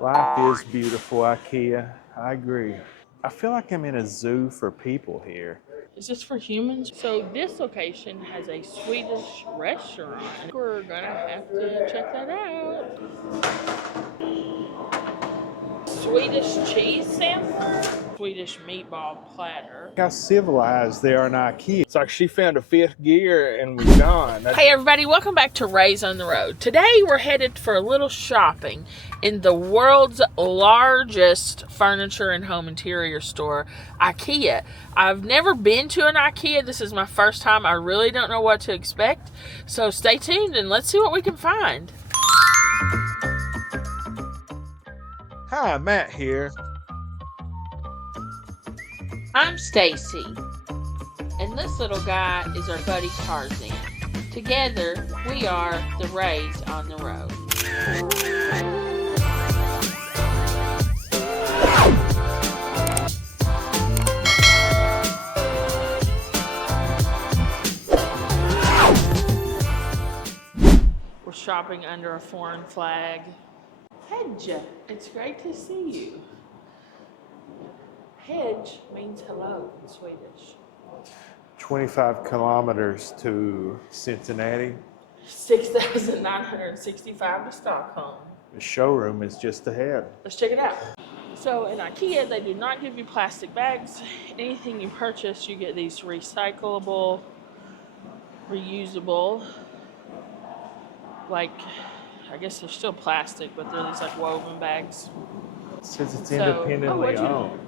Life is beautiful, IKEA. I agree. I feel like I'm in a zoo for people here. Is this for humans? So this location has a Swedish restaurant. We're gonna have to check that out. Swedish cheese sampler, Swedish meatball platter. How civilized they are in IKEA. It's like she found a fifth gear and was gone. Hey everybody, welcome back to Ray's on the Road. Today we're headed for a little shopping in the world's largest furniture and home interior store, IKEA. I've never been to an IKEA. This is my first time. I really don't know what to expect. So stay tuned and let's see what we can find. Hi, Matt here. I'm Staci, and this little guy is our buddy Tarzan. Together, we are the Rays on the Road. We're shopping under a foreign flag. Hedge, it's great to see you. Hedge means hello in Swedish. 25 kilometers to Cincinnati. 6,965 to Stockholm. The showroom is just ahead. Let's check it out. So in IKEA, they do not give you plastic bags. Anything you purchase, you get these recyclable, reusable, like, I guess they're still plastic, but they're these like woven bags. It says it's independently owned.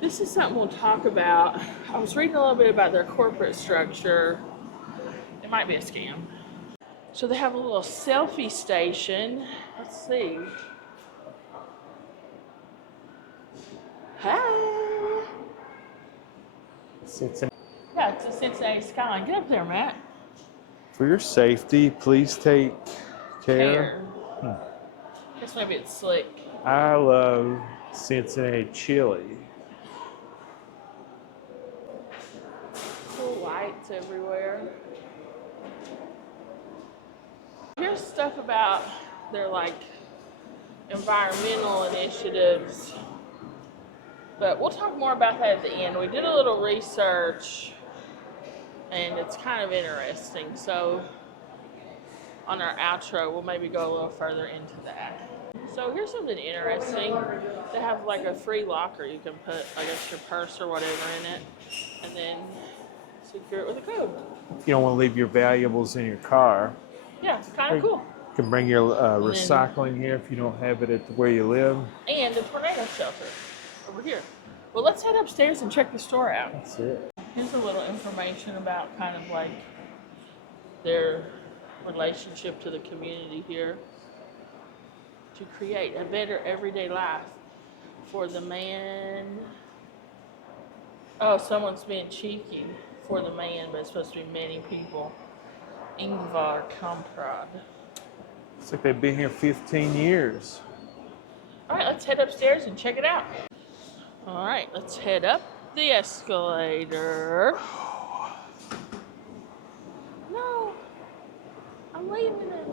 This is something we'll talk about. I was reading a little bit about their corporate structure. It might be a scam. So they have a little selfie station. Let's see. Hi. Cincinnati. Yeah, it's a Cincinnati skyline. Get up there, Matt. For your safety, please take care. Guess maybe it's slick. I love Cincinnati chili. Cool lights everywhere. Here's stuff about their like environmental initiatives, but we'll talk more about that at the end. We did a little research and it's kind of interesting. So on our outro, we'll maybe go a little further into that. So here's something interesting. They have like a free locker. You can put, I guess, your purse or whatever in it, and then secure it with a code. If you don't want to leave your valuables in your car, Yeah, it's kind of cool. you can bring your recycling here if you don't have it at where you live. And a tornado shelter over here. Well, let's head upstairs and check the store out. That's it. Here's a little information about kind of like their relationship to the community here to create a better everyday life for the man. Oh, someone's being cheeky for the man, but it's supposed to be many people. Ingvar Kamprad. Looks like they've been here 15 years. All right, let's head upstairs and check it out. All right, let's head up the escalator. No, I'm leaving it.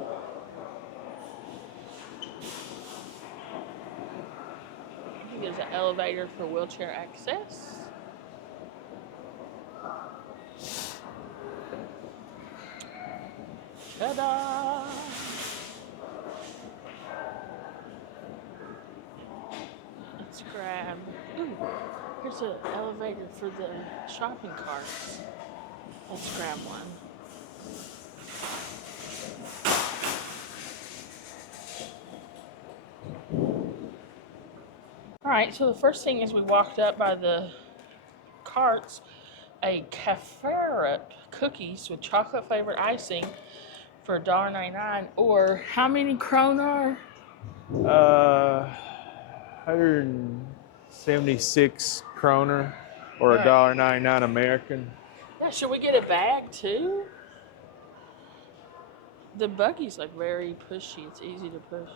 I think there's an elevator for wheelchair access. Ta-da! Let's grab. Ooh, here's an elevator for the shopping carts. Let's grab one. All right, so the first thing is we walked up by the carts, a cafe cookies with chocolate flavored icing for $1.99, or how many kroner? 176 kroner, or $1.99 American. Yeah, should we get a bag too? The buggy's like very pushy. It's easy to push.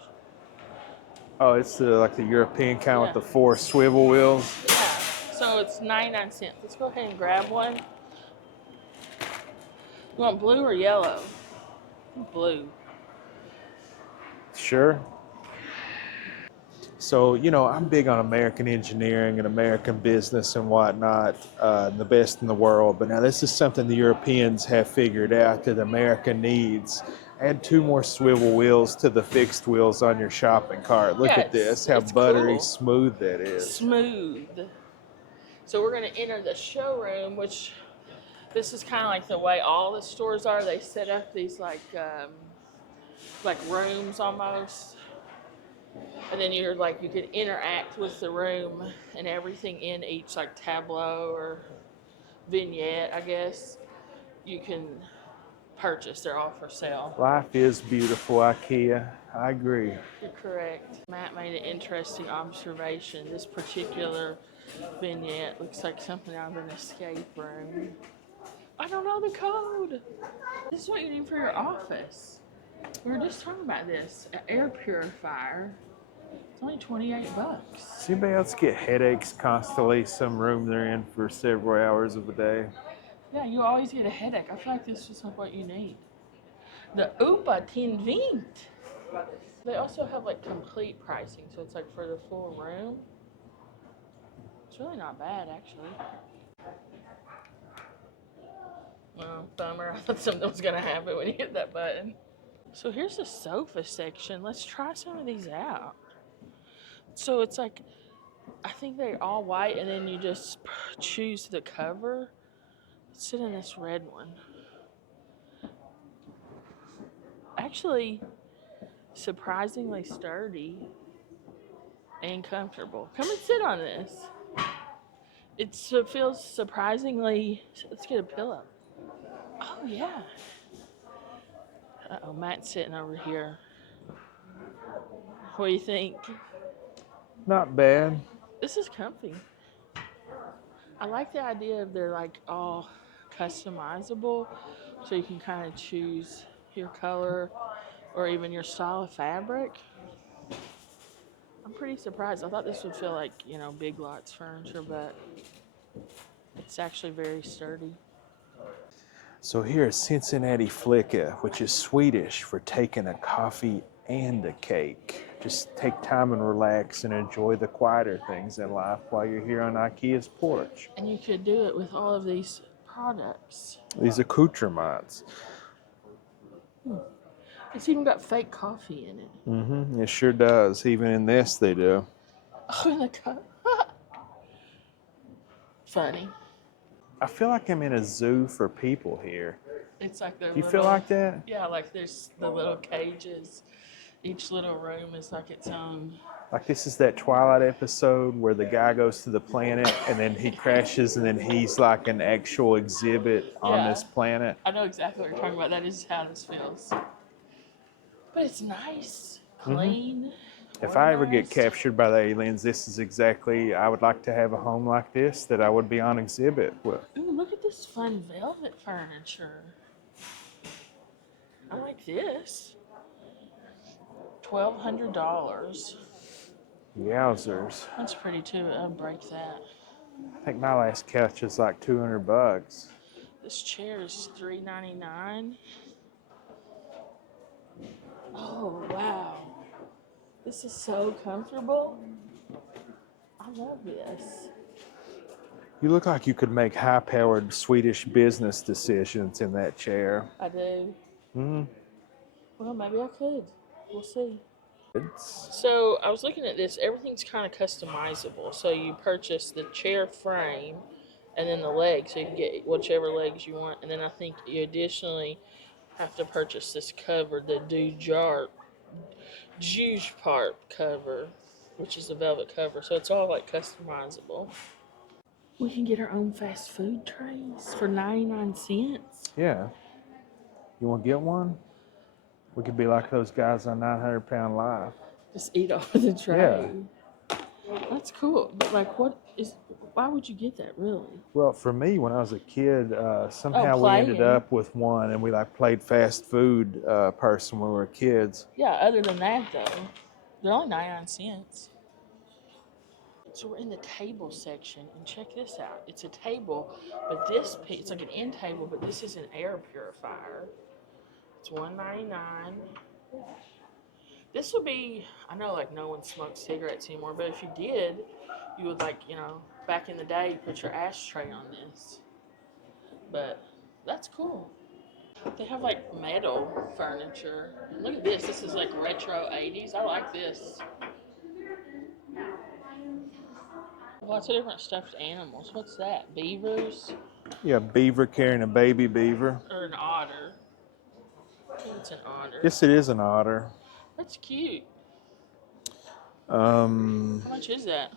Oh, it's like the European kind with the 4 swivel wheels. Yeah, so it's 99 cents. Let's go ahead and grab one. You want blue or yellow? Blue. sure. So, I'm big on American engineering and American business and whatnot, the best in the world. But now this is something the Europeans have figured out that America needs. Add 2 more swivel wheels to the fixed wheels on your shopping cart. Look Yeah, at this, how it's buttery cool. smooth that is. Smooth. So we're going to enter the showroom, which this is kind of like the way all the stores are. They set up these like rooms almost. And then you're like, you can interact with the room and everything in each like tableau or vignette, I guess. You can purchase. They're all for sale. Life is beautiful, IKEA. I agree. You're correct. Matt made an interesting observation. This particular vignette looks like something out of an escape room. I don't know the code. This is what you need for your office. We were just talking about this. An air purifier. It's only $28. Does anybody else get headaches constantly? Some room they're in for several hours of the day. Yeah, you always get a headache. I feel like this is like what you need. The Upa Tin Vint. They also have like complete pricing, so it's like for the full room. It's really not bad, actually. Well, bummer. I thought something was gonna happen when you hit that button. So here's the sofa section. Let's try some of these out. So it's like, I think they're all white, and then you just choose the cover. Let's sit in this red one. Actually, surprisingly sturdy and comfortable. Come and sit on this. It feels surprisingly. Let's get a pillow. Oh yeah. Uh-oh, Matt's sitting over here. What do you think? Not bad. This is comfy. I like the idea of they're like all customizable, so you can kind of choose your color or even your style of fabric. I'm pretty surprised. I thought this would feel like, Big Lots furniture, but it's actually very sturdy. So here's Cincinnati Flicka, which is Swedish for taking a coffee and a cake. Just take time and relax and enjoy the quieter things in life while you're here on IKEA's porch. And you could do it with all of these products. These accoutrements. It's even got fake coffee in it. Mm-hmm. It sure does. Even in this, they do. Oh, in the cup. Funny. I feel like I'm in a zoo for people here. It's like the Do you feel like that? Yeah, like there's the little cages. Each little room is like its own. Like this is that Twilight episode where the guy goes to the planet and then he crashes and then he's like an actual exhibit on this planet. I know exactly what you're talking about. That is how this feels. But it's nice, clean. If I ever get organized. captured by the aliens, this is exactly, I would like to have a home like this that I would be on exhibit with. Ooh, look at this fun velvet furniture. I like this. $1,200. Yowzers. That's pretty too. I'll break that. I think my last couch is like $200. This chair is $399. Oh wow. This is so comfortable. I love this. You look like you could make high-powered Swedish business decisions in that chair. I do. Mm-hmm. Well, maybe I could. We'll see. It's, So I was looking at this. Everything's kind of customizable. So you purchase the chair frame and then the legs, so you can get whichever legs you want. And then I think you additionally have to purchase this cover, the Juge part cover, which is the velvet cover. So it's all like customizable. We can get our own fast food trays for 99 cents. yeah. You want to get one? We could be like those guys on 900 Pound Life. Just eat off of the tray. Yeah. That's cool. But like, why would you get that, really? Well, for me, when I was a kid, somehow we ended playing. up with one, and we like played fast food person when we were kids. Yeah, other than that, though, they're only 99 cents. So we're in the table section, and check this out. It's a table, but it's like an end table, but this is an air purifier. It's $199. This would be, I know like no one smokes cigarettes anymore, but if you did, you would like, back in the day, put your ashtray on this. But that's cool. They have like metal furniture. Look at this. This is like retro 80s. I like this. Lots of different stuffed animals. What's that? Beavers? Yeah, beaver carrying a baby beaver. Or an otter? I think it's an otter. Yes, it is an otter. That's cute. How Um, much is that?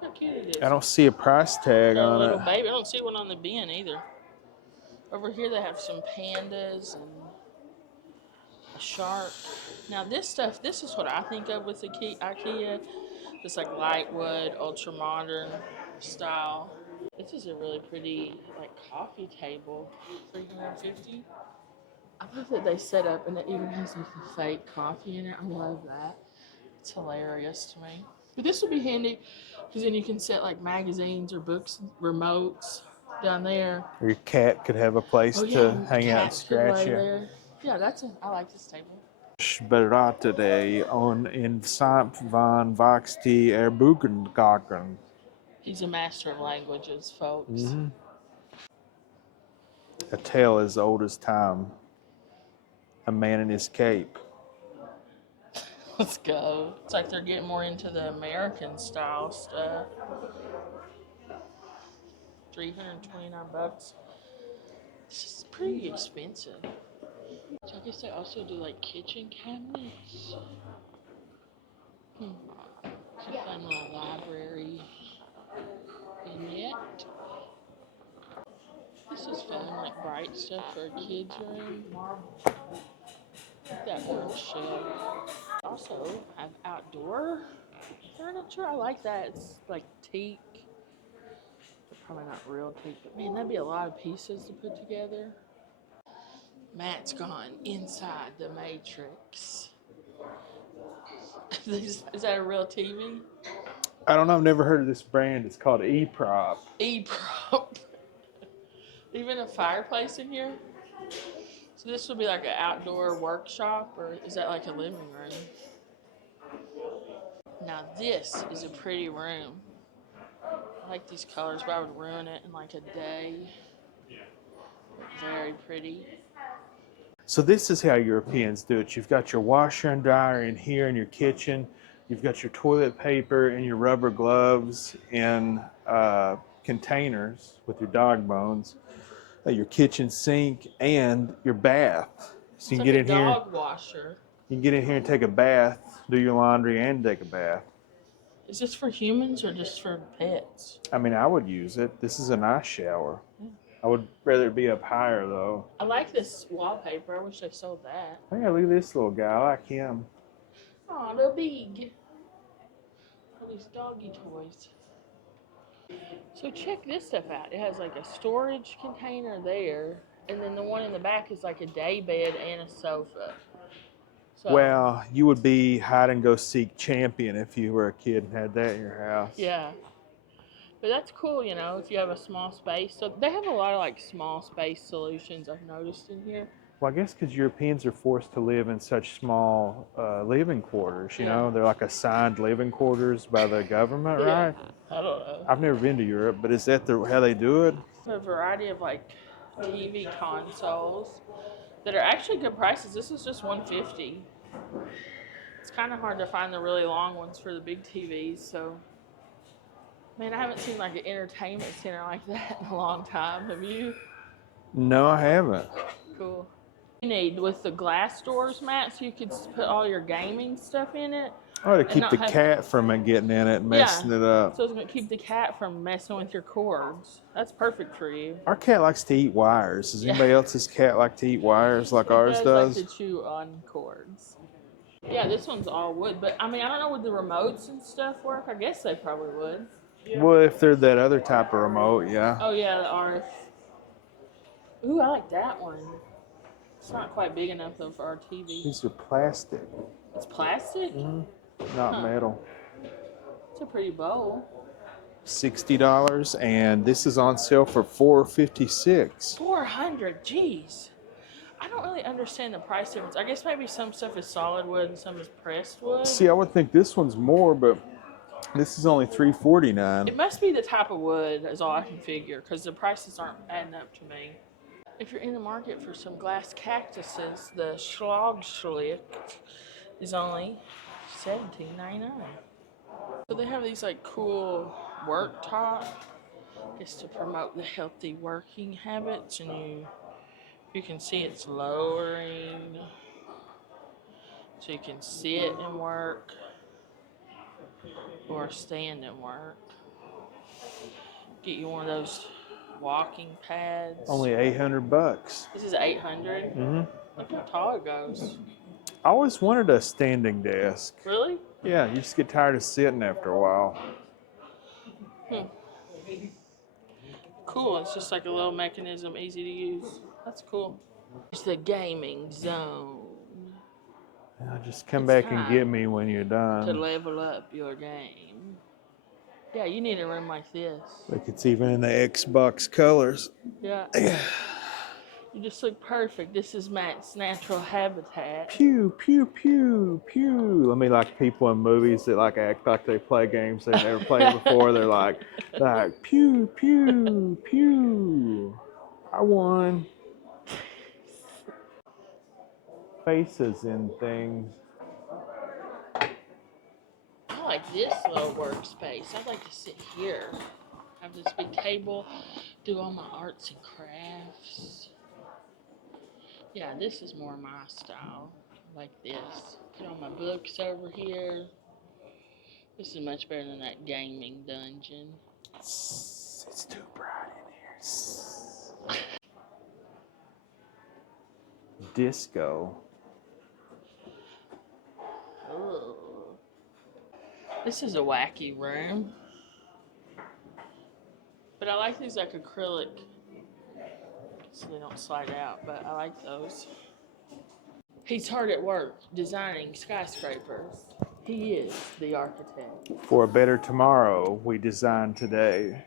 Look how cute it I is. don't see a price tag A on little it. baby. I don't see one on the bin either. Over here they have some pandas and a shark. Now this stuff, this is what I think of with the IKEA. It's like light wood, ultra modern style. This is a really pretty like coffee table. $350. I love that they set up and it even has like the fake coffee in it. I love that. It's hilarious to me. But this would be handy because then you can set like magazines or books, remotes down there. Or your cat could have a place Oh yeah, to and hang out and cats could scratch lay you. there. Yeah, I like this table. Beratede on in Samp van Vaxti Erbugengaken. He's a master of languages, folks. Mm-hmm. A tale as old as time. A man in his cape. Let's go. It's like they're getting more into the American style stuff. $329. This is pretty expensive. So I guess they also do like kitchen cabinets. It's a fun little library vignette. This is fun, like bright stuff for a kid's room. Like that orange shell. Also have outdoor furniture. I like that. It's like teak. Probably not real teak, but man, that'd be a lot of pieces to put together. Matt's gone inside the Matrix. Is that a real TV? I don't know. I've never heard of this brand. It's called E-Prop. E-prop. Even a fireplace in here? So this would be like an outdoor workshop, or is that like a living room? Now this is a pretty room. I like these colors, but I would ruin it in like a day. Very pretty. So this is how Europeans do it. You've got your washer and dryer in here in your kitchen. You've got your toilet paper and your rubber gloves in containers with your dog bones. Your kitchen sink and your bath. So you It's can like get a in here. dog washer. You can get in here and take a bath, do your laundry, and take a bath. Is this for humans or just for pets? I mean, I would use it. This is a nice shower. I would rather it be up higher, though. I like this wallpaper. I wish they sold that. Oh, yeah, look at this little guy. I like him. Oh, they're big. All these doggy toys. So check this stuff out. It has like a storage container there, and then the one in the back is like a day bed and a sofa. So, Well, you would be hide and go seek champion if you were a kid and had that in your house. yeah. But that's cool, if you have a small space. So they have a lot of like small space solutions I've noticed in here. Well, I guess because Europeans are forced to live in such small living quarters, you know? They're like assigned living quarters by the government, right? I don't know. I've never been to Europe, but is that how they do it? A variety of like TV consoles that are actually good prices. This is just $150. It's kind of hard to find the really long ones for the big TVs, so man, I haven't seen like an entertainment center like that in a long time. Have you? No, I haven't. Cool. You need with the glass doors, Matt, so you could put all your gaming stuff in it. Oh, to keep the cat from getting in it and messing it up. So it's going to keep the cat from messing with your cords. That's perfect for you. Our cat likes to eat wires. Does anybody else's cat like to eat wires like ours does? Like to chew on cords. Yeah, this one's all wood. But, I mean, I don't know, would the remotes and stuff work? I guess they probably would. Well, if they're that other type of remote, yeah. Oh, yeah, the RF. Ooh, I like that one. It's not quite big enough, though, for our TV. These are plastic. It's plastic? Mm-hmm. Not metal. It's a pretty bowl. $60, and this is on sale for $456. $400, jeez. I don't really understand the price difference. I guess maybe some stuff is solid wood and some is pressed wood. See, I would think this one's more, but this is only It $3.49. must be the type of wood, is all I can figure, because the prices aren't adding up to me. If you're in the market for some glass cactuses, the Schlagschlick is only $17.99. So they have these like cool work top. It's to promote the healthy working habits, and you can see it's lowering, so you can sit and work or stand and work. Get you one of those walking pads. Only $800. This is 800. Look how tall it goes. I always wanted a standing desk. Really? Yeah, you just get tired of sitting after a while. Cool. It's just like a little mechanism, easy to use. That's cool. It's the gaming zone. Yeah, just come It's back and time get me when you're to done. level up your game. Yeah, you need a room like this. Like it's even in the Xbox colors. Yeah. You just look perfect. This is Matt's natural habitat. Pew, pew, pew, pew. I mean, like people in movies that like act like they play games they've never played before. They're like pew, pew, pew. I won. Faces in things. I like this little workspace. I'd like to sit here. Have this big table, do all my arts and crafts. Yeah, this is more my style. Like this. Put all my books over here. This is much better than that gaming dungeon. It's too bright in here. Disco. Ugh. This is a wacky room. But I like these like acrylic, so they don't slide out, but I like those. He's hard at work designing skyscrapers. He is the architect. For a better tomorrow, we designed today.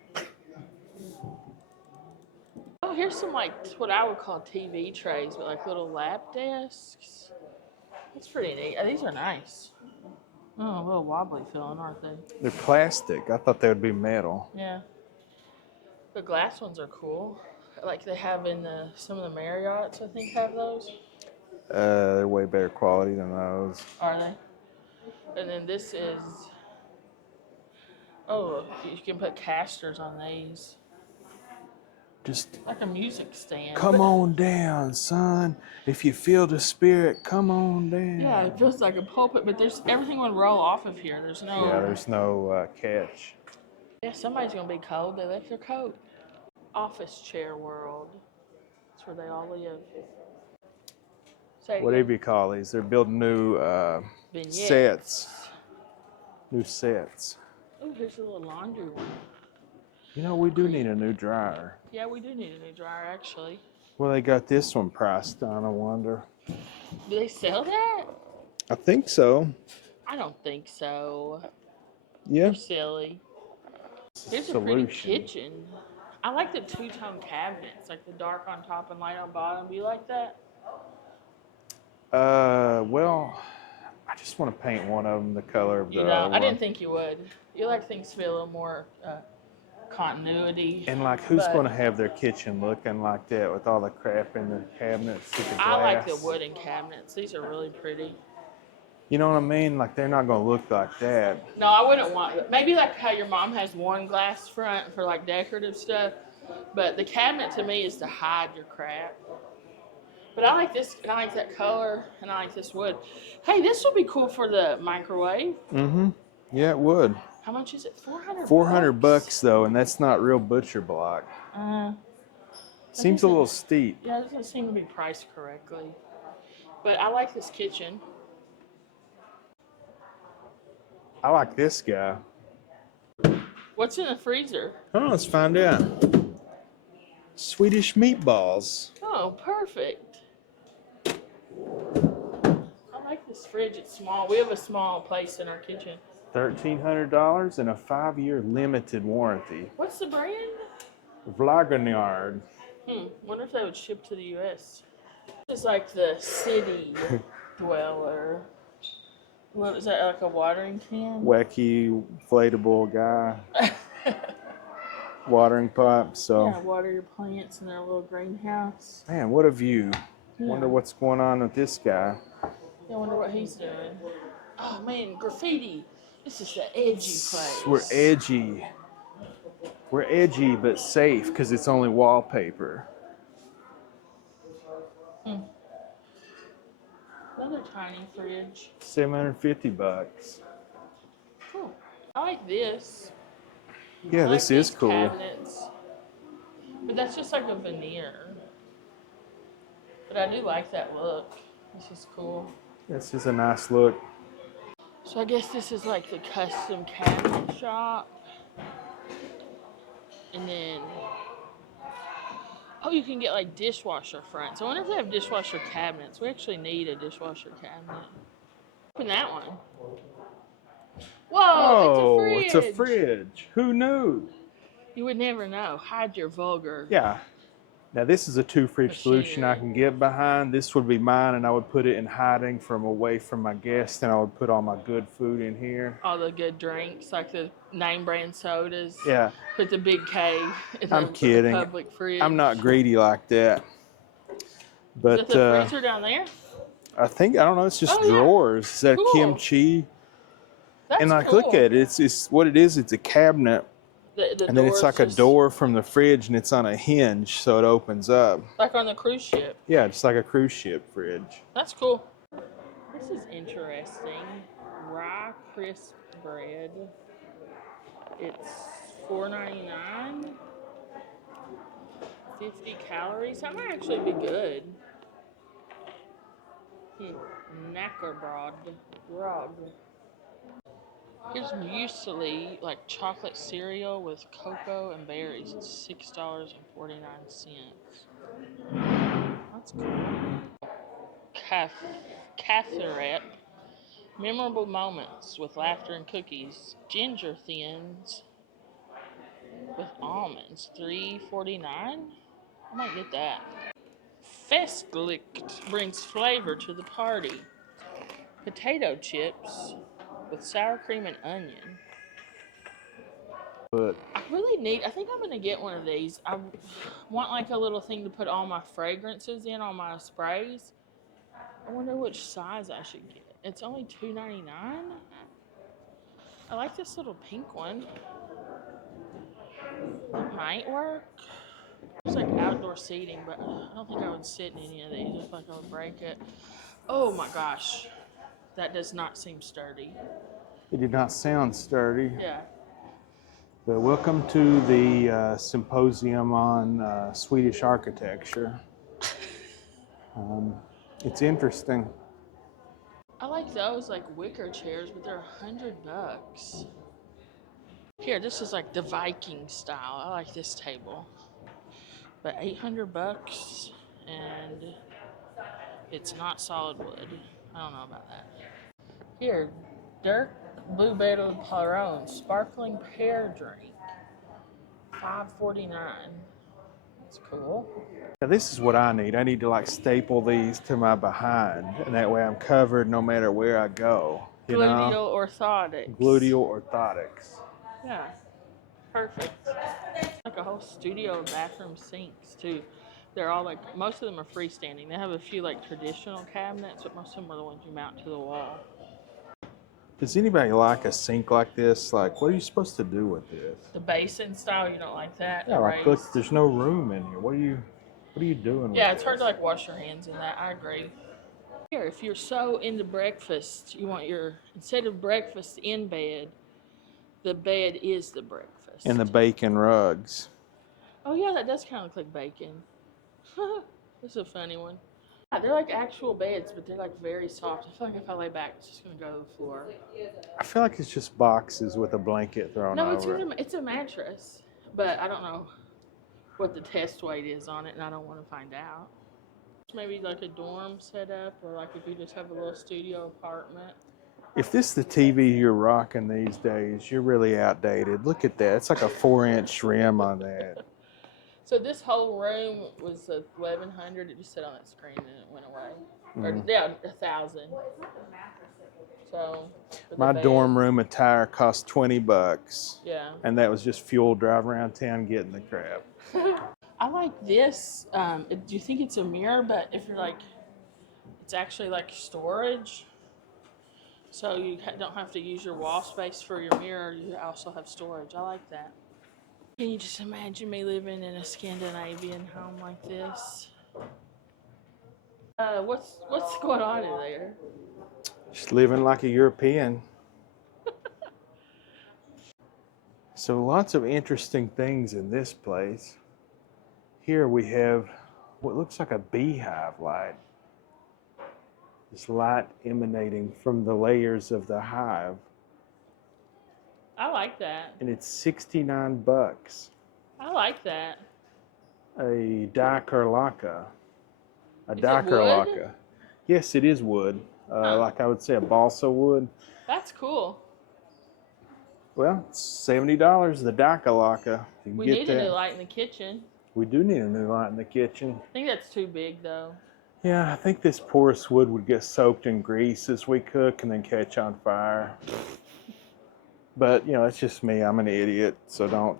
Oh, here's some like what I would call TV trays, but like little lap desks. That's pretty neat. These are nice. Oh, a little wobbly feeling, aren't they? They're plastic. I thought they would be metal. Yeah. The glass ones are cool. Like they have in some of the Marriotts, I think, have those. They're way better quality than those. Are they? And then this is, oh, you can put casters on these. Just Like a music stand. come on down, son. If you feel the spirit, come on down. Yeah, it feels like a pulpit, but everything would roll off of here. There's no. Yeah, there's no catch. Yeah, somebody's gonna be cold. They left their coat. Office chair world. That's where they all live. Say it Whatever again. you call these, they're building new Vignettes. sets. New sets. Oh, here's a little laundry one. You know, we do need a new dryer. Yeah, we do need a new dryer, actually. Well, they got this one priced on, I wonder. Do they sell that? I think so. I don't think so. Yeah. You're silly. Here's a pretty kitchen. I like the two-tone cabinets, like the dark on top and light on bottom. Do you like that? Well, I just want to paint one of them the color of the You know, other I one. didn't think you would. You like things to feel a little more continuity. And like, who's but going to have their kitchen looking like that with all the crap in the cabinets, with the glass? I like the wooden cabinets. These are really pretty. You know what I mean? Like, they're not going to look like that. No, I wouldn't want. Maybe like how your mom has one glass front for like decorative stuff, but the cabinet to me is to hide your crap. But I like this, and I like that color, and I like this wood. Hey, this would be cool for the microwave. Mm-hmm. Yeah, it would. How much is it? $400. $400 though, and that's not real butcher block. Seems a little steep. Yeah, it doesn't seem to be priced correctly. But I like this kitchen. I like this guy. What's in the freezer? Oh, let's find out. Swedish meatballs. Oh, perfect. I like this fridge. It's small. We have a small place in our kitchen. $1,300 and a 5-year limited warranty. What's the brand? Vlagernard. Wonder if they would ship to the U.S. This is like the city dweller. What is that, like a watering can? Wacky inflatable guy. Watering pipe. So, yeah, water your plants in their little greenhouse. man, what a view. Yeah. Wonder what's going on with this guy. I wonder what he's doing. Oh man, graffiti. This is the edgy place. We're edgy. We're edgy but safe because it's only wallpaper. Another tiny fridge. $750. Cool. I like this. Yeah, I this like is these cool. cabinets. But that's just like a veneer. But I do like that look. This is cool. This is a nice look. So I guess this is like the custom cabinet shop. And then, oh, you can get like dishwasher fronts. I wonder if they have dishwasher cabinets. We actually need a dishwasher cabinet. Open that one. Whoa, Oh, it's a fridge. it's a fridge. Who knew? You would never know. Hide your vulgar. Yeah. Now this is a two-fridge solution I can get behind. This would be mine, and I would put it in hiding from away from my guests, and I would put all my good food in here. All the good drinks, like the name brand sodas. Yeah. Put the big K in I'm the kidding. public fridge. I'm not greedy like that. But is that the freezer down there? I don't know. It's just Oh, yeah. drawers. Is that Cool. kimchi? That's And like, cool. look at it. It's what it is. It's a cabinet. The And then it's like a door from the fridge, and it's on a hinge, so it opens up. Like on the cruise ship. Yeah, just like a cruise ship fridge. That's cool. This is interesting. Rye crisp bread. It's $4.99. 50 calories. That might actually be good. Knackerbrod. Here's muesli, like chocolate cereal with cocoa and berries. It's $6.49. That's cool. Catherette. Memorable moments with laughter and cookies. Ginger thins with almonds. $3.49. I might get that. Festlicht brings flavor to the party. Potato chips with sour cream and onion. But I think I'm gonna get one of these. I want like a little thing to put all my fragrances in, all my sprays. I wonder which size I should get. It's only $2.99. I like this little pink one. That might work. It's like outdoor seating, but I don't think I would sit in any of these. I feel like I would break it. Oh my gosh. That does not seem sturdy. it did not sound sturdy. Yeah. But welcome to the symposium on Swedish architecture. It's interesting. I like those like wicker chairs, but they're $100. Here, this is like the Viking style. I like this table. But $800 and it's not solid wood. I don't know about that. Here, Dirk Blueberry Perron sparkling pear drink. $5.49. That's cool. Now this is what I need. I need to like staple these to my behind, and that way I'm covered no matter where I go. You Gluteal know? orthotics. Gluteal orthotics. Yeah. Perfect. Like a whole studio of bathroom sinks too. They're all like, most of them are freestanding. They have a few like traditional cabinets, but most of them are the ones you mount to the wall. Does anybody like a sink like this? Like, what are you supposed to do with this? The basin style, you don't like that? Yeah, like, look, there's no room in here. What are you doing with Yeah, it's this? hard to like wash your hands in that. I agree. Here, if you're so into breakfast, you want your, instead of breakfast in bed, the bed is the breakfast. And the bacon rugs. Oh yeah, that does kind of look like bacon. That's a funny one. Yeah, they're like actual beds, but they're like very soft. I feel like if I lay back, it's just gonna go to the floor. I feel like it's just boxes with a blanket thrown over it. It's a mattress, but I don't know what the test weight is on it, and I don't want to find out. Maybe like a dorm setup, or like if you just have a little studio apartment. If this is the TV you're rocking these days, you're really outdated. Look at that. It's like a 4-inch rim on that. So this whole room was 1,100. It just sat on that screen and it went away. Or yeah, 1,000. So for the My dorm beds. room attire cost $20. Yeah. And that was just fuel driving around town getting the crap. I like this. Do you think it's a mirror? But if you're like, it's actually like storage. So you don't have to use your wall space for your mirror. You also have storage. I like that. Can you just imagine me living in a Scandinavian home like this? What's going on in there? Just living like a European. So lots of interesting things in this place. Here we have what looks like a beehive light. This light emanating from the layers of the hive. I like that. And it's $69. I like that. A dikarlaka. A Is it wood? dikarlaka. Yes, it is wood. Huh. Like I would say a balsa wood. That's cool. Well, it's $70, the dikarlaka. You can We get need that. a new light in the kitchen. We do need a new light in the kitchen. I think that's too big though. Yeah, I think this porous wood would get soaked in grease as we cook and then catch on fire. But, you know, it's just me. I'm an idiot, so don't,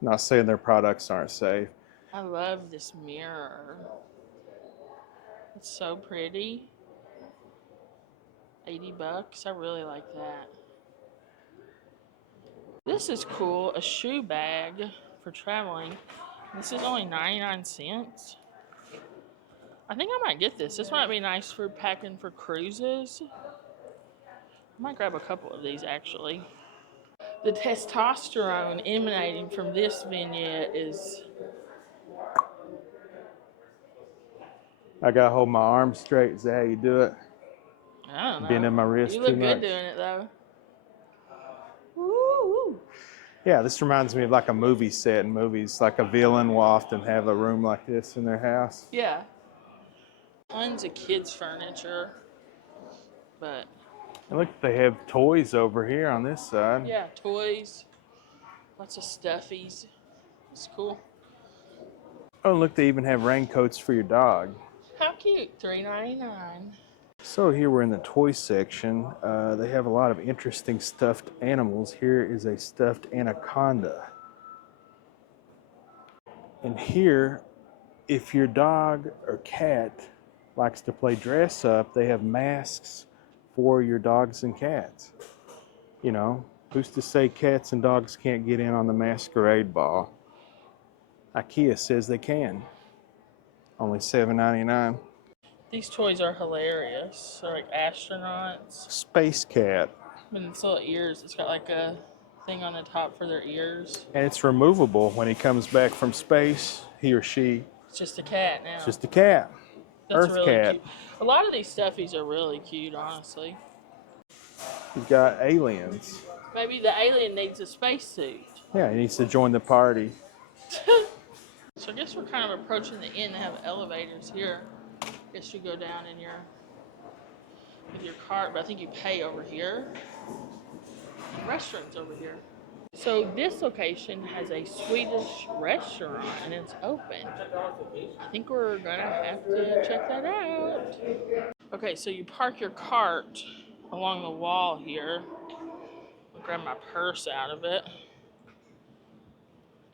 not saying their products aren't safe. I love this mirror. It's so pretty. $80. I really like that. This is cool. A shoe bag for traveling. This is only 99 cents. I think I might get this. This might be nice for packing for cruises. I might grab a couple of these actually. The testosterone emanating from this vignette is... I got to hold my arms straight. Is that how you do it? I don't know. Bending my wrist You too look good much? doing it though. Woo! Yeah, this reminds me of like a movie set in movies. Like a villain will often have a room like this in their house. Yeah. Tons of kids' furniture. But And look, they have toys over here on this side. yeah, toys. Lots of stuffies. It's cool. Oh, look, they even have raincoats for your dog. How cute. $3.99. So here we're in the toy section. They have a lot of interesting stuffed animals. Here is a stuffed anaconda. And here, if your dog or cat likes to play dress up, they have masks for your dogs and cats. You know, who's to say cats and dogs can't get in on the masquerade ball? IKEA says they can. Only $7.99. These toys are hilarious. They're like astronauts. Space cat. And its little ears. It's got like a thing on the top for their ears. And it's removable when he comes back from space, he or she. It's just a cat now. It's just a cat. That's Earth really cat. cute. A lot of these stuffies are really cute, honestly. He's got aliens. Maybe the alien needs a spacesuit. Yeah, he needs to join the party. So I guess we're kind of approaching the end. They have elevators here. I guess you go down in with your cart, but I think you pay over here. Restaurants over here. So this location has a Swedish restaurant and it's open. I think we're gonna have to check that out. Okay, so you park your cart along the wall here. I'll grab my purse out of it.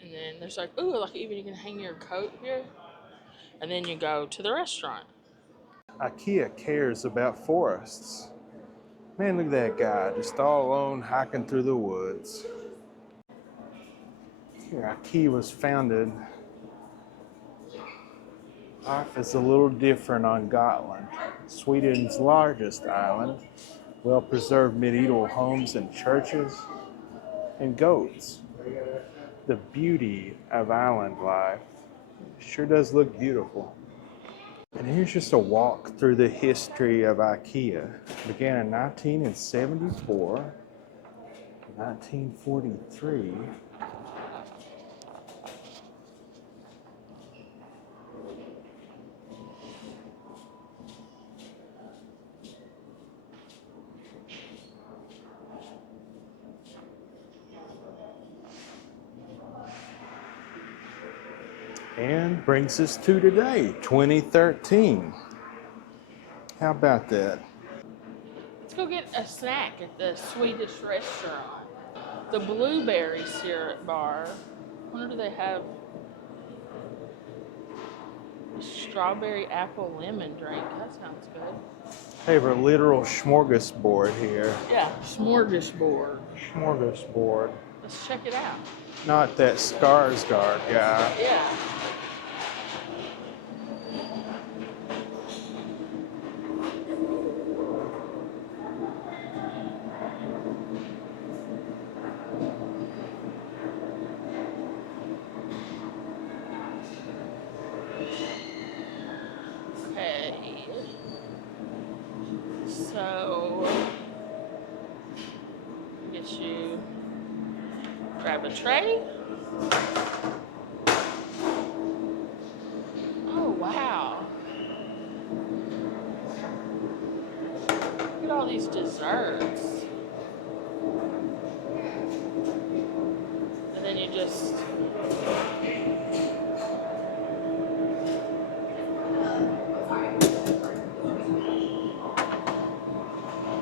And then there's like, ooh, like even you can hang your coat here. And then you go to the restaurant. IKEA cares about forests. Man, look at that guy, just all alone hiking through the woods. Here, IKEA was founded. Life is a little different on Gotland, Sweden's largest island. Well-preserved medieval homes and churches, and goats. The beauty of island life sure does look beautiful. And here's just a walk through the history of IKEA. It began in 1974, 1943. And brings us to today, 2013. How about that? Let's go get a snack at the Swedish restaurant. The blueberry syrup bar. I wonder do they have a strawberry apple lemon drink? That sounds good. They have a literal smorgasbord here. Yeah, smorgasbord. Smorgasbord. Let's check it out. Not that Skarsgård guy. Yeah. Okay. So, I guess you grab a tray. Oh, wow. Look at all these desserts. And then you just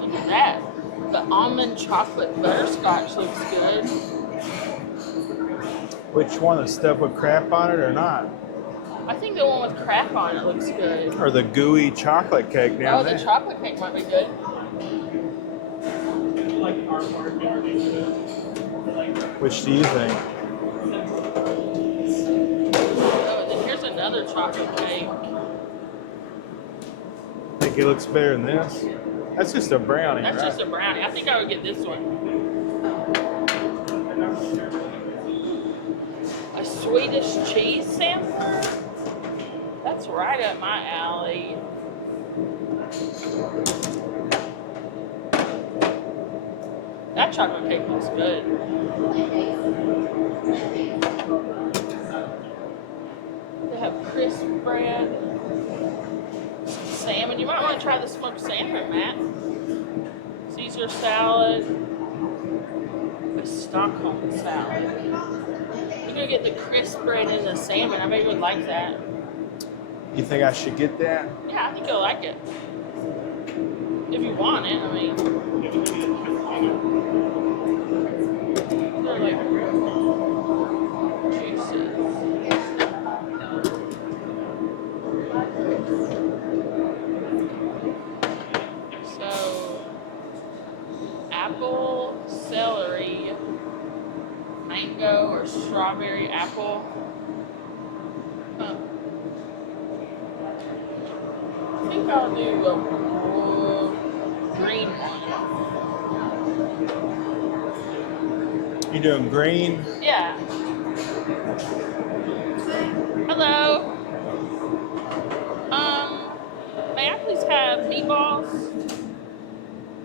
look at that. The almond chocolate butterscotch looks good. Which one? The stuff with crap on it or not? I think the one with crap on it looks good. Or the gooey chocolate cake down Oh, there? the chocolate cake might be good. Which do you think? Oh, and then here's another chocolate cake. Think it looks better than this? That's just a brownie, That's right? just a brownie. I think I would get this one. A Swedish cheese sampler? That's right up my alley. That chocolate cake looks good. They have crisp bread, salmon. You might want to try the smoked salmon, Matt. Caesar salad, a Stockholm salad. You're gonna get the crisp bread and the salmon. I bet you would like that. You think I should get that? Yeah, I think you'll like it. If you want it, I mean. They're like juices. So, apple, celery, mango, or strawberry apple. Huh. I think I'll do a green one. You doing green? Yeah. Hello. May I please have meatballs?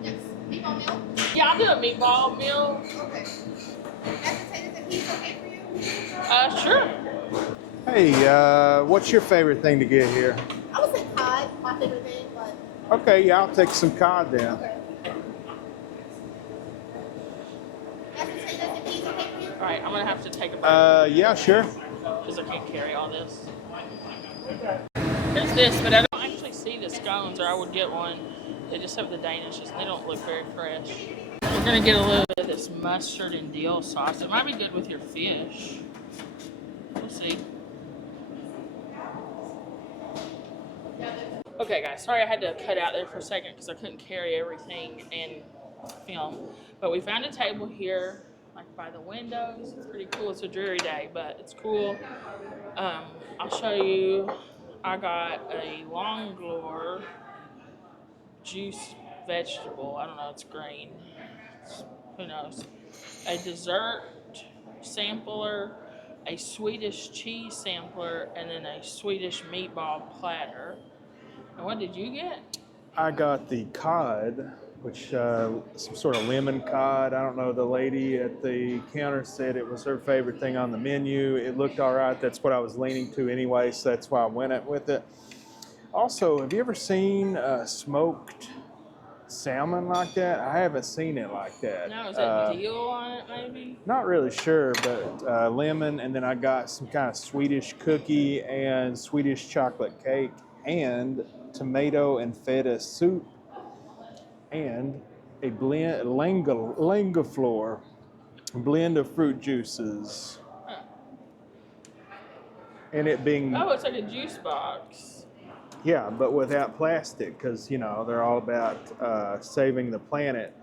Yes. Meatball meal? Yeah, I'll do a meatball meal. Okay. Mashed potatoes and peas okay for you? Sure. Hey, what's your favorite thing to get here? I would say cod, my favorite thing, but Okay, yeah, I'll take some cod then. okay. Mashed potatoes and peas okay for you? All right, I'm gonna have to take a break Yeah, sure. because I can't carry all this. Here's this, but I don't actually see the scones, or I would get one. They just have the Danishes, and they don't look very fresh. We're gonna get a little bit of this mustard and dill sauce. It might be good with your fish. We'll see. Okay, guys, sorry I had to cut out there for a second because I couldn't carry everything and film. But we found a table here, like by the windows. It's pretty cool. It's a dreary day, but it's cool. I'll show you. I got a Longlor juice vegetable. I don't know, it's green. Who knows? A dessert sampler, a Swedish cheese sampler, and then a Swedish meatball platter. And what did you get? I got the cod, which some sort of lemon cod. I don't know. The lady at the counter said it was her favorite thing on the menu. It looked all right. That's what I was leaning to anyway, so that's why I went with it. Also, have you ever seen smoked salmon like that. I haven't seen it like that. No, is that deal on it maybe? Not really sure, but lemon, and then I got some kind of Swedish cookie and Swedish chocolate cake and tomato and feta soup and a blend, Langaflor blend of fruit juices. Huh. And it being, Oh, it's like a juice box. yeah, but without plastic, because, you know, they're all about saving the planet.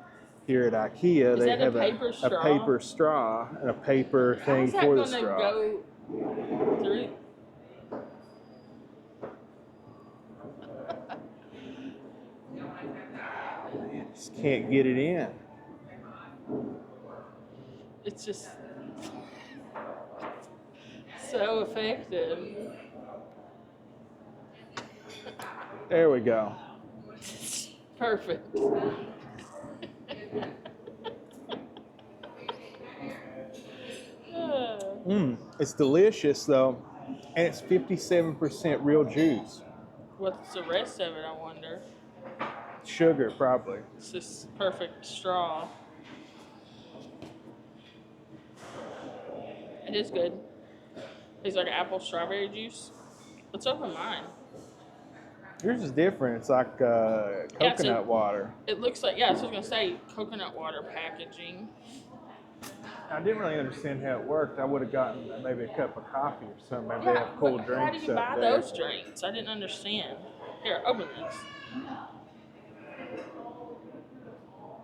Here at IKEA, Is they that a have paper straw? a paper straw and a paper thing How's that for the gonna straw. go through? Just can't get it in. It's just so effective. There we go. Perfect. It's delicious though, and it's 57% real juice. What's the rest of it, I wonder? Sugar, probably. It's this perfect straw. It is good. It's like apple strawberry juice. Let's open mine. Yours is different. It's like coconut water. It looks like, yeah, so I was going to say coconut water packaging. I didn't really understand how it worked. I would have gotten maybe a cup of coffee or something. Maybe they Yeah, have cold but drinks how do you up buy there. those drinks? I didn't understand. Here, open this.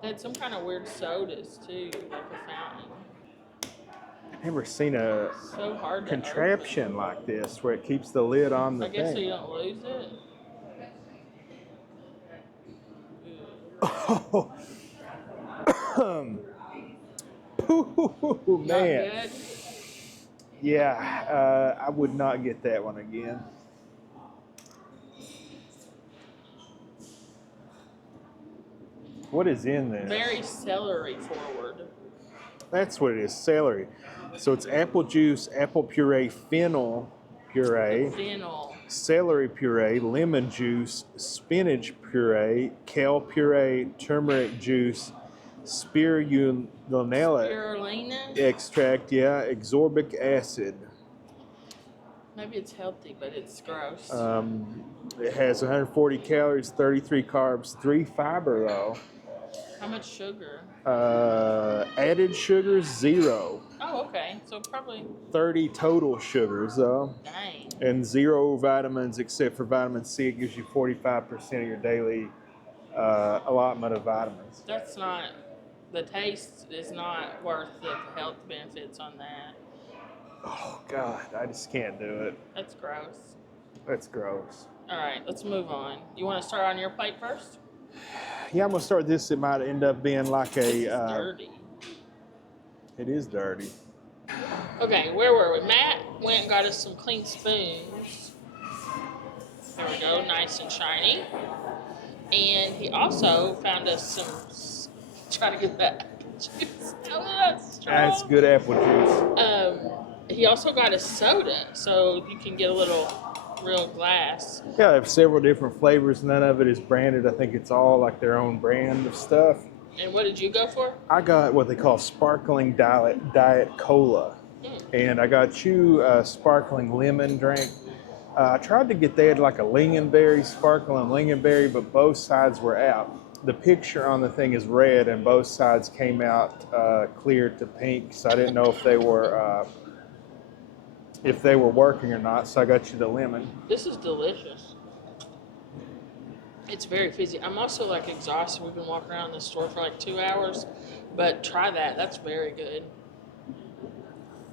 They had some kind of weird sodas too, like a fountain. I've never seen a So hard to contraption like this where it keeps the lid on the open. I guess so thing. you don't lose it. Oh. Ooh, Not man. good. Yeah, I would not get that one again. What is in this? Very celery forward. That's what it is, celery. So it's apple juice, apple puree, fennel puree, Fennel. celery puree, lemon juice, spinach puree, kale puree, turmeric juice, spirulina Spirulina? extract, yeah, ascorbic acid. Maybe it's healthy, but it's gross. It has 140 calories, 33 carbs, 3 fiber though. How much sugar? Added sugars, 0. Oh, okay. So probably, 30 total sugars though. dang. And 0 vitamins except for vitamin C. It gives you 45% of your daily allotment of vitamins. That's not, the taste is not worth the health benefits on that. Oh God, I just can't do it. That's gross. That's gross. All right, let's move on. You want to start on your plate first? Yeah, I'm gonna start this. It might end up being like This is a. dirty. It is dirty. Okay, where were we? Matt went and got us some clean spoons. There we go, nice and shiny. And he also found us some. Try to get that apple juice out of that straw. That's good apple juice. He also got a soda, so you can get a little real glass. Yeah, they have several different flavors. None of it is branded. I think it's all like their own brand of stuff. And what did you go for? I got what they call sparkling diet cola. And I got you a sparkling lemon drink. I tried to get that like a lingonberry, sparkling lingonberry, but both sides were out. The picture on the thing is red, and both sides came out clear to pink. So I didn't know if they were working or not. So I got you the lemon. This is delicious. It's very fizzy. I'm also like exhausted. We've been walking around the store for like 2 hours, but try that. That's very good.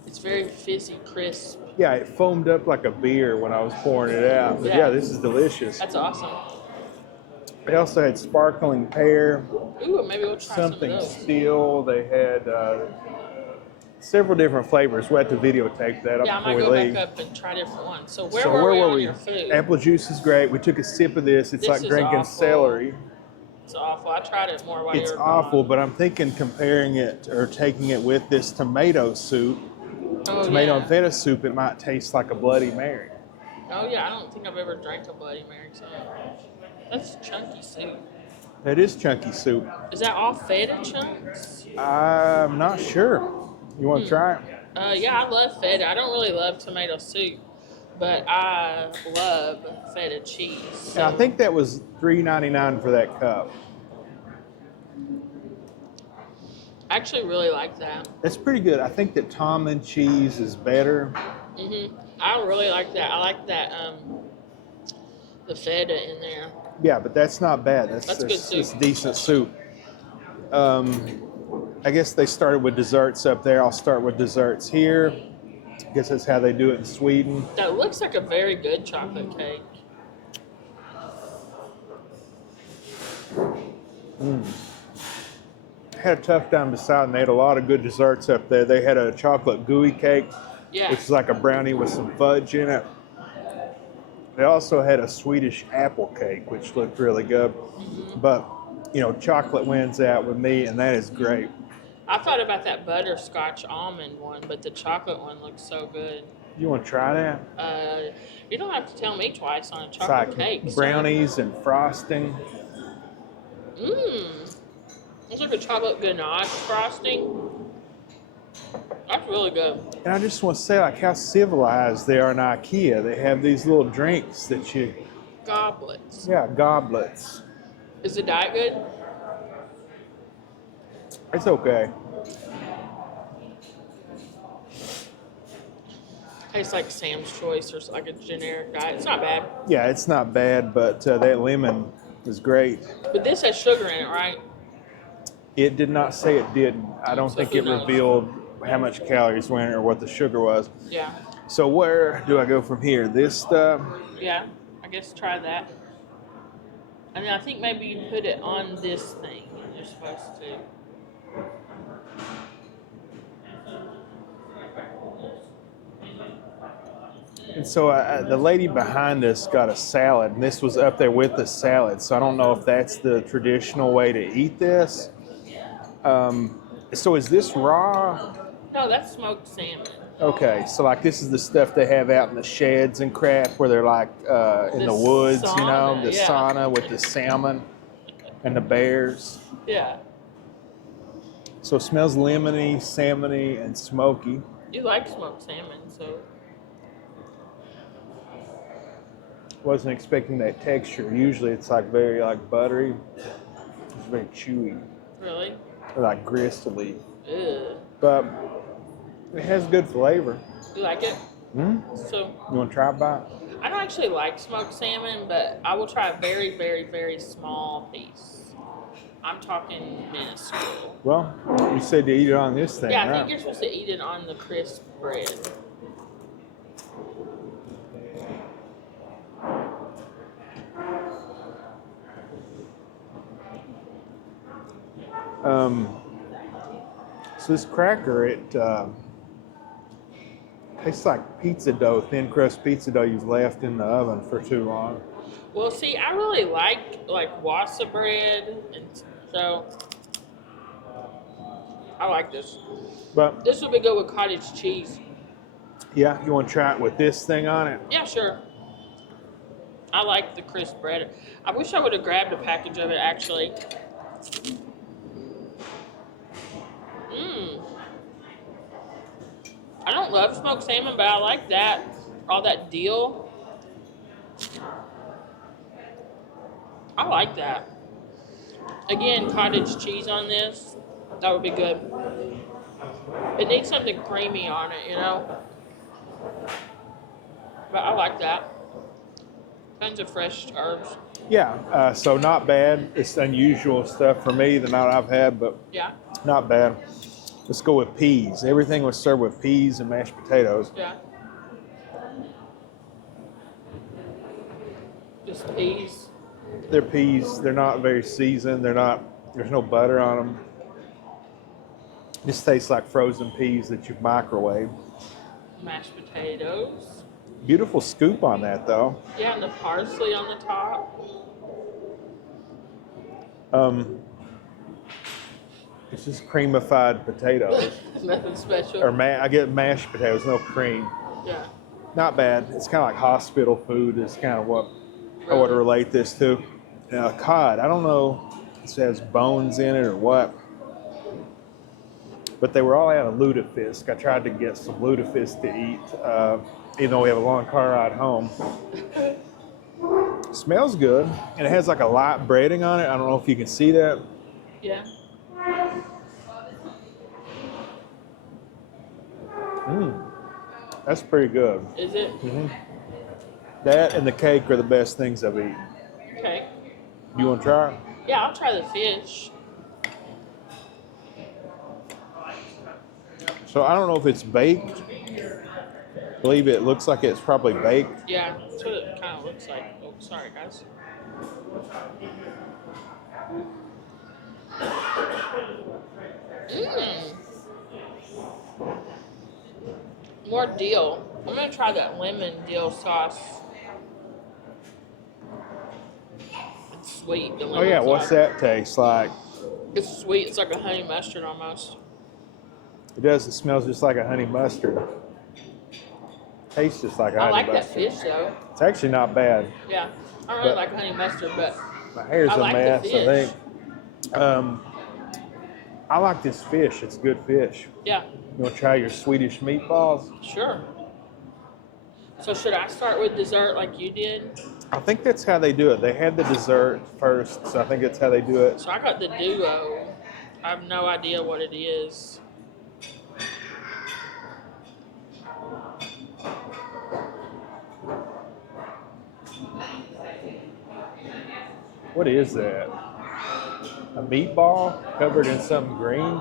It's very fizzy, crisp. Yeah, it foamed up like a beer when I was pouring it out. But yeah, this is delicious. That's awesome. They also had sparkling pear, Ooh, maybe we'll try something some of those. steel. They had several different flavors. We'll have to videotape that up Yeah, I might before we go leave. back up and try different ones. So where So were we where were on we? your food? Apple juice is great. We took a sip of this. It's This like is drinking awful. celery. It's awful. I tried it more while It's you were awful, gone. but I'm thinking comparing it or taking it with this tomato soup, tomato and feta soup, it might taste like a Bloody Mary. Oh yeah, I don't think I've ever drank a Bloody Mary. So that's chunky soup. It is chunky soup. Is that all feta chunks? I'm not sure. You want to try it? Yeah, I love feta. I don't really love tomato soup, but I love feta cheese. So. Yeah, I think that was $3.99 for that cup. I actually really like that. That's pretty good. I think that Tomlin cheese is better. I really like that. I like that the feta in there. Yeah, but that's not bad. That's good soup. It's decent soup. I guess they started with desserts up there. I'll start with desserts here. I guess that's how they do it in Sweden. That looks like a very good chocolate cake. Had a tough time deciding. They had a lot of good desserts up there. They had a chocolate gooey cake, Yeah. which is like a brownie with some fudge in it. They also had a Swedish apple cake, which looked really good. But, you know, chocolate wins out with me, and that is great. I thought about that butterscotch almond one, but the chocolate one looks so good. You want to try that? You don't have to tell me twice on a It's chocolate like cake. brownies and frosting. It's like a chocolate ganache frosting. That's really good. And I just want to say, like, how civilized they are in IKEA. They have these little drinks that you... Goblets. Yeah, goblets. Is the diet good? It's okay. Tastes like Sam's Choice or like a generic diet. It's not bad. Yeah, it's not bad, but that lemon is great. But this has sugar in it, right? It did not say it didn't. I don't So think who it knows? revealed how much calories were in it or what the sugar was. Yeah. So where do I go from here? This stuff? Yeah. I guess try that. And then I think maybe you put it on this thing. You're supposed to. And so the lady behind us got a salad, and this was up there with the salad. So I don't know if that's the traditional way to eat this. So is this raw? No, that's smoked salmon. Okay, so like this is the stuff they have out in the sheds and crap where they're like in the woods, you know, sauna, the yeah. sauna with the salmon and the bears. Yeah. So it smells lemony, salmony, and smoky. You like smoked salmon, so. Wasn't expecting that texture. Usually it's like very like buttery. It's very chewy, Really? or like gristly. Ugh. But it has good flavor. You like it? So, You want to try a bite? I don't actually like smoked salmon, but I will try a very, very, very small piece. I'm talking minuscule. Well, you said to eat it on this thing, Yeah, I right? think you're supposed to eat it on the crisp bread. So this cracker, it tastes like pizza dough, thin crust pizza dough you've left in the oven for too long. Well, see, I really like wasa bread, and so I like this. But This would be good with cottage cheese. yeah, you want to try it with this thing on it? Yeah, sure. I like the crisp bread. I wish I would have grabbed a package of it, actually. I don't love smoked salmon, but I like that. All that deal. I like that. Again, cottage cheese on this. That would be good. It needs something creamy on it, you know? But I like that. Tons of fresh herbs. Yeah, so not bad. It's unusual stuff for me, the night I've had, but Yeah, not bad. Let's go with peas. Everything was served with peas and mashed potatoes. yeah. Just peas. They're peas. They're not very seasoned. There's no butter on them. This tastes like frozen peas that you've microwaved. Mashed potatoes. Beautiful scoop on that, though. Yeah, and the parsley on the top. It's just creamified potatoes. Nothing special. Or I get mashed potatoes, no cream. Yeah. Not bad. It's kind of like hospital food is kind of what I would relate this to. Now, cod, I don't know. It has bones in it or what. But they were all out of lutefisk. I tried to get some lutefisk to eat, even though we have a long car ride home. Smells good, and it has like a light breading on it. I don't know if you can see that. Yeah. That's pretty good. Is it? That and the cake are the best things I've eaten. Okay. You want to try it? Yeah, I'll try the fish. So I don't know if it's baked. I believe it looks like it's probably baked. Yeah, that's what it kind of looks like. Oh, sorry, guys. Mmm. More dill. I'm gonna try that lemon dill sauce. It's sweet. The Oh lemon yeah, sauce. what's that taste like? It's sweet. It's like a honey mustard almost. It does. It smells just like a honey mustard. Tastes just like a I honey like that mustard. fish though. It's actually not bad. Yeah, I don't really But- like honey mustard, but My hair's I a like the mess, I fish. think. I like this fish. It's good fish. yeah, You want to try your Swedish meatballs? sure. So should I start with dessert like you did? I think that's how they do it. They had the dessert first, so I think that's how they do it. So I got the duo. I have no idea what it is. What is that? A meatball covered in something green?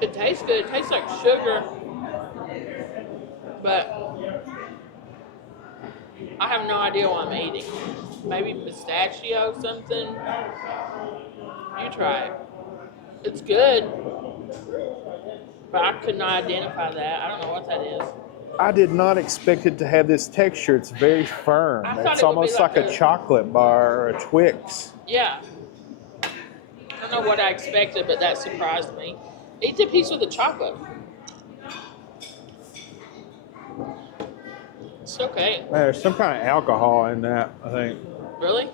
It tastes good. It tastes like sugar, but I have no idea what I'm eating. Maybe pistachio something. You try it. It's good, but I could not identify that. I don't know what that is. I did not expect it to have this texture. It's very firm. I thought It's it would be almost like like a a- chocolate bar or a Twix. Yeah. I don't know what I expected, but that surprised me. Eat the piece with the chocolate. It's okay. There's some kind of alcohol in that, I think. Really?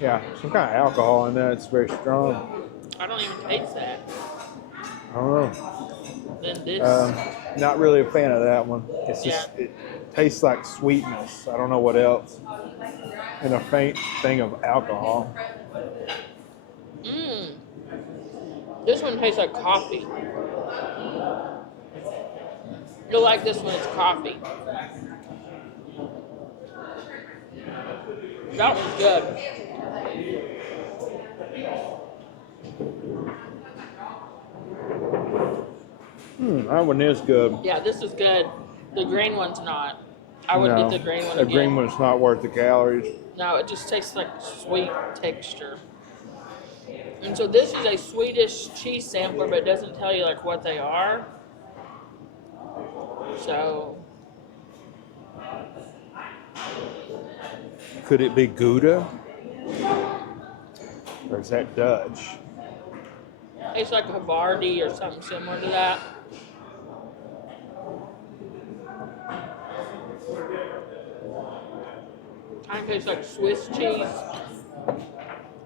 Yeah, some kind of alcohol in that. It's very strong. I don't even taste that. I don't know. Then this. Not really a fan of that one. It's just, it tastes like sweetness. I don't know what else. And a faint thing of alcohol. This one tastes like coffee. You'll like this one, it's coffee. That one's good. That one is good. Yeah, this is good. The green one's not. I would No, get the green one the again. green one's not worth the calories. No, it just tastes like sweet texture. And so this is a Swedish cheese sampler, but it doesn't tell you like what they are. So Could it be Gouda? Or is that Dutch? it's like Havarti or something similar to that. Kind of tastes like Swiss cheese.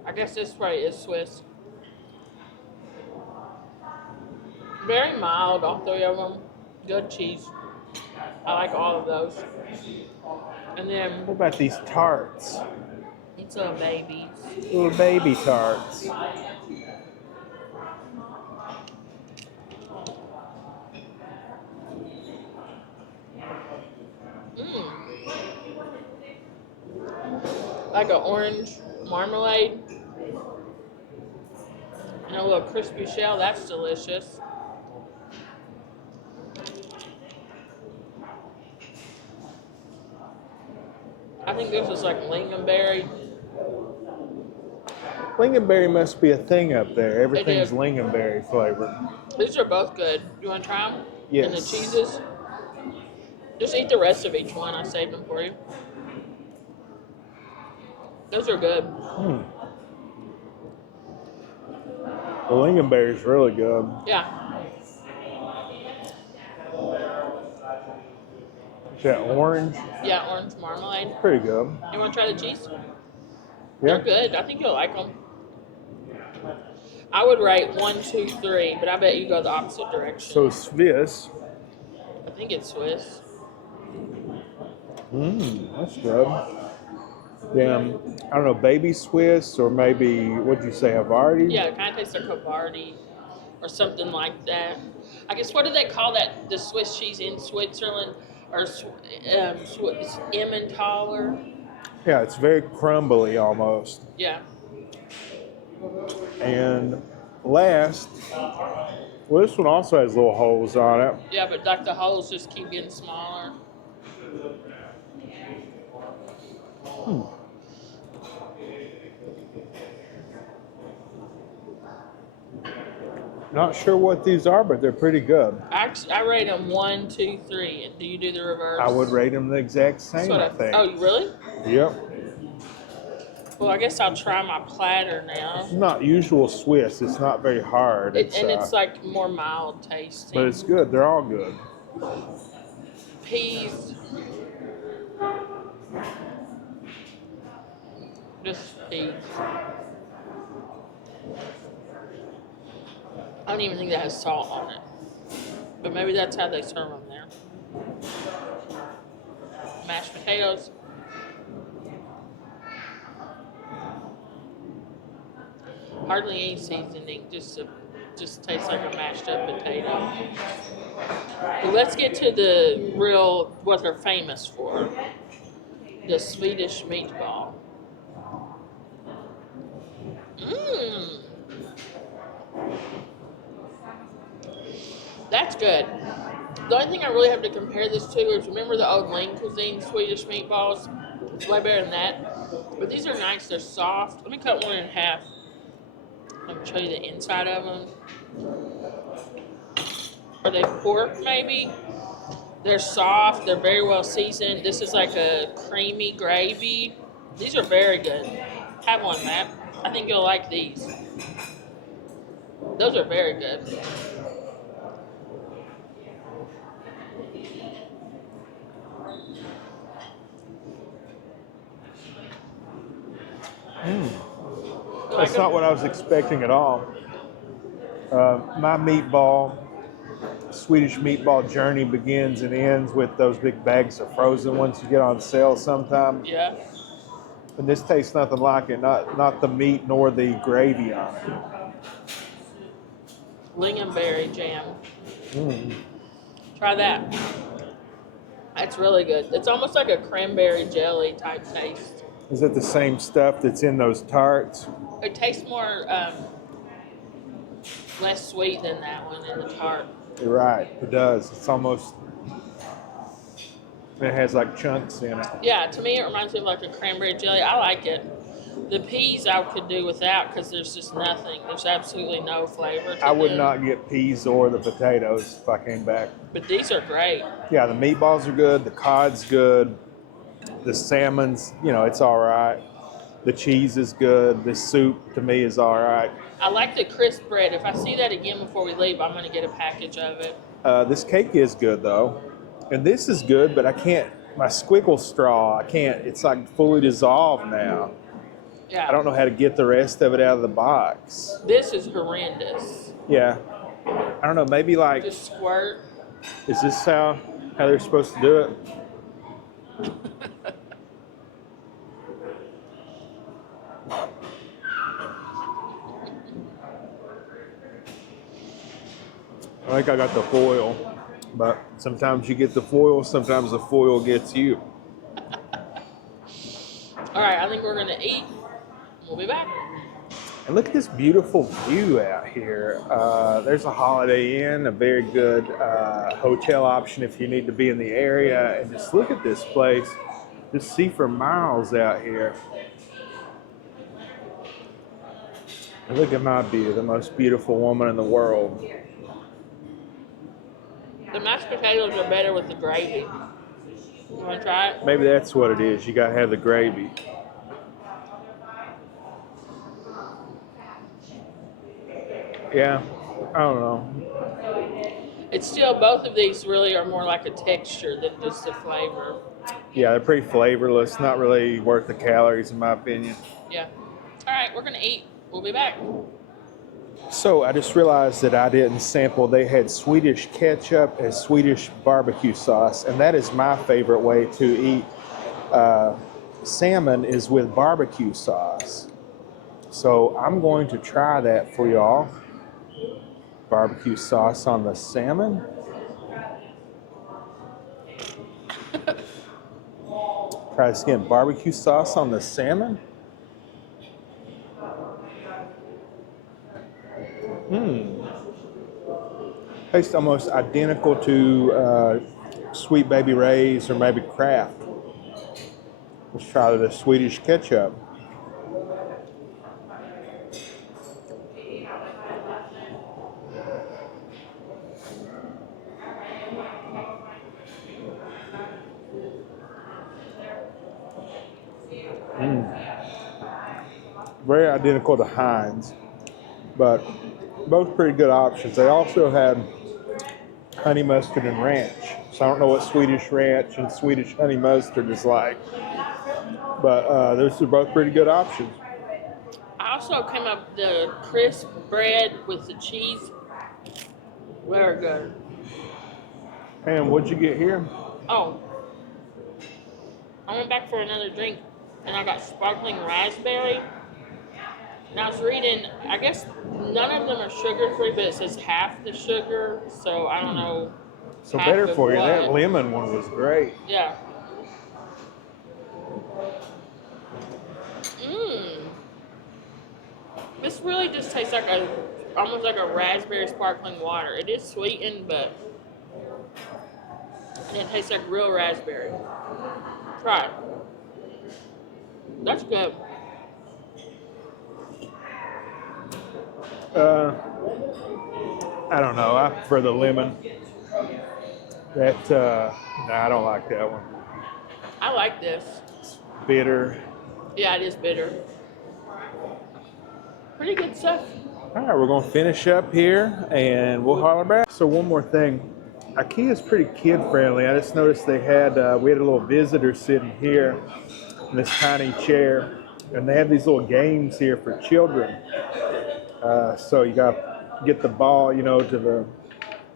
I guess this probably is Swiss. Very mild, all three of them. Good cheese. I like all of those. And then What about these tarts? it's a baby. Little baby tarts. Like an orange marmalade. And a little crispy shell. That's delicious. I think this is like lingonberry. Lingonberry must be a thing up there. Everything's is. lingonberry flavored. These are both good. You want to try them? Yes. And the cheeses? Just eat the rest of each one. I saved them for you. Those are good. The lingonberry is really good. Yeah. Is that orange? Yeah, orange marmalade. Pretty good. You want to try the cheese? Yeah. They're good. I think you'll like them. I would rate 1, 2, 3, but I bet you go the opposite direction. So Swiss. I think it's Swiss. That's good. Damn, I don't know, baby Swiss or maybe, what'd you say, Havarti? Yeah, it kind of tastes like Havarti or something like that. I guess, what do they call that? The Swiss cheese in Switzerland? Or Emmentaler? Yeah, it's very crumbly almost. Yeah. And last, well, this one also has little holes on it. Yeah, but like the holes just keep getting smaller. Not sure what these are, but they're pretty good. I rate them 1, 2, 3. And do you do the reverse? I would rate them the exact same, I think. Oh, you really? Yep. Well, I guess I'll try my platter now. It's not usual Swiss. It's not very hard. It's like more mild tasting. But it's good. They're all good. Peas. Just peas. I don't even think that has salt on it. But maybe that's how they serve them there. Mashed potatoes. Hardly any seasoning, just tastes like a mashed up potato. But let's get to the real, what they're famous for. The Swedish meatball. Mmm. That's good. The only thing I really have to compare this to is, remember the old Lean Cuisine Swedish meatballs? It's way better than that. But these are nice. They're soft. Let me cut one in half. Let me show you the inside of them. Are they pork, maybe? They're soft. They're very well seasoned. This is like a creamy gravy. These are very good. Have one, Matt. I think you'll like these. Those are very good. That's not what I was expecting at all. My Swedish meatball journey begins and ends with those big bags of frozen ones you get on sale sometime. Yeah. And this tastes nothing like it. Not the meat nor the gravy on it. Lingonberry jam. Try that. That's really good. It's almost like a cranberry jelly type taste. Is it the same stuff that's in those tarts? It tastes more less sweet than that one in the tart. You're right. It does. It's almost. It has like chunks in it. Yeah, to me it reminds me of like a cranberry jelly. I like it. The peas I could do without because there's just nothing. There's absolutely no flavor to I would them. not get peas or the potatoes if I came back. But these are great. Yeah, the meatballs are good. The cod's good. The salmon's, it's all right. The cheese is good. The soup, to me, is all right. I like the crisp bread. If I see that again before we leave, I'm going to get a package of it. This cake is good, though. And this is good, but I can't, my squiggle straw, I can't, it's like fully dissolved now. Yeah. I don't know how to get the rest of it out of the box. This is horrendous. Yeah. I don't know, maybe like, Just squirt. is this how they're supposed to do it? I think I got the foil, but sometimes you get the foil, sometimes the foil gets you. All right, I think we're going to eat. We'll be back. And look at this beautiful view out here. There's a Holiday Inn, a very good hotel option if you need to be in the area. And just look at this place. Just see for miles out here. And look at my view, the most beautiful woman in the world. The mashed potatoes are better with the gravy. You want to try it? Maybe that's what it is. You got to have the gravy. Yeah, I don't know. it's still, both of these really are more like a texture than just a flavor. Yeah, they're pretty flavorless. Not really worth the calories, in my opinion. Yeah. All right, we're gonna eat. We'll be back. So I just realized that I didn't sample. They had Swedish ketchup and Swedish barbecue sauce, and that is my favorite way to eat salmon is with barbecue sauce. So I'm going to try that for y'all. Barbecue sauce on the salmon. Try this again. Barbecue sauce on the salmon. Tastes almost identical to Sweet Baby Ray's or maybe Kraft. Let's try the Swedish ketchup. Very identical to Heinz, but both pretty good options. They also had honey mustard and ranch. So I don't know what Swedish ranch and Swedish honey mustard is like, but those are both pretty good options. I also came up with the crisp bread with the cheese. Very good. And what'd you get here? Oh, I went back for another drink, and I got sparkling raspberry. And I was reading, I guess none of them are sugar-free, but it says half the sugar, so I don't know. So half better of for you. what. That lemon one was great. Yeah. Mmm. This really just tastes like almost like a raspberry sparkling water. It is sweetened, but it tastes like real raspberry. Try it. That's good. I don't know. I prefer the lemon. That I don't like that one. I like this. Bitter. Yeah, it is bitter. Pretty good stuff. All right, we're gonna finish up here, and we'll holler back. So one more thing, IKEA is pretty kid friendly. I just noticed they had we had a little visitor sitting here in this tiny chair, and they have these little games here for children. So you got to get the ball, to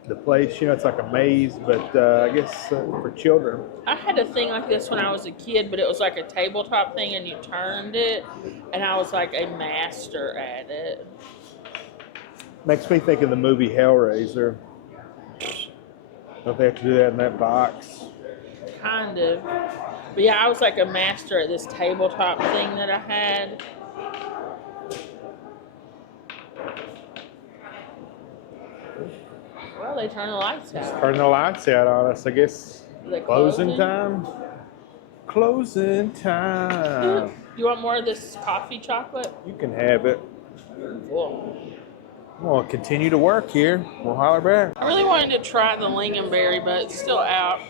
the place. It's like a maze, but I guess for children. I had a thing like this when I was a kid, but it was like a tabletop thing, and you turned it, and I was like a master at it. Makes me think of the movie Hellraiser. Don't they have to do that in that box? Kind of. But yeah, I was like a master at this tabletop thing that I had. Well, they turned the lights out. Turn the lights out on us. I guess closing time. Closing time. You want more of this coffee chocolate? You can have it. Cool. We'll continue to work here. We'll holler back. I really wanted to try the lingonberry, but it's still out.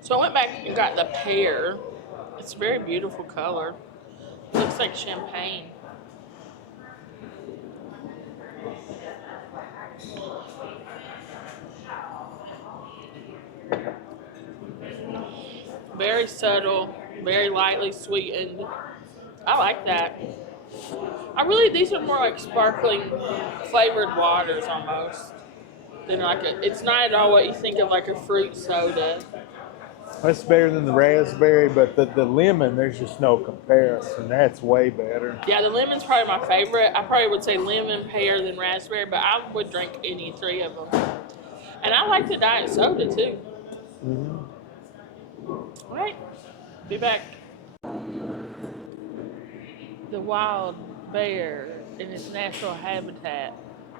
So I went back and got the pear. It's a very beautiful color. It looks like champagne. Very subtle, very lightly sweetened. I like that. These are more like sparkling flavored waters almost. Than it's not at all what you think of like a fruit soda. That's better than the raspberry, but the lemon, there's just no comparison. That's way better. Yeah, the lemon's probably my favorite. I probably would say lemon, pear, then raspberry, but I would drink any three of them. And I like the diet soda too. Mm-hmm. All right, be back. The wild bear in its natural habitat,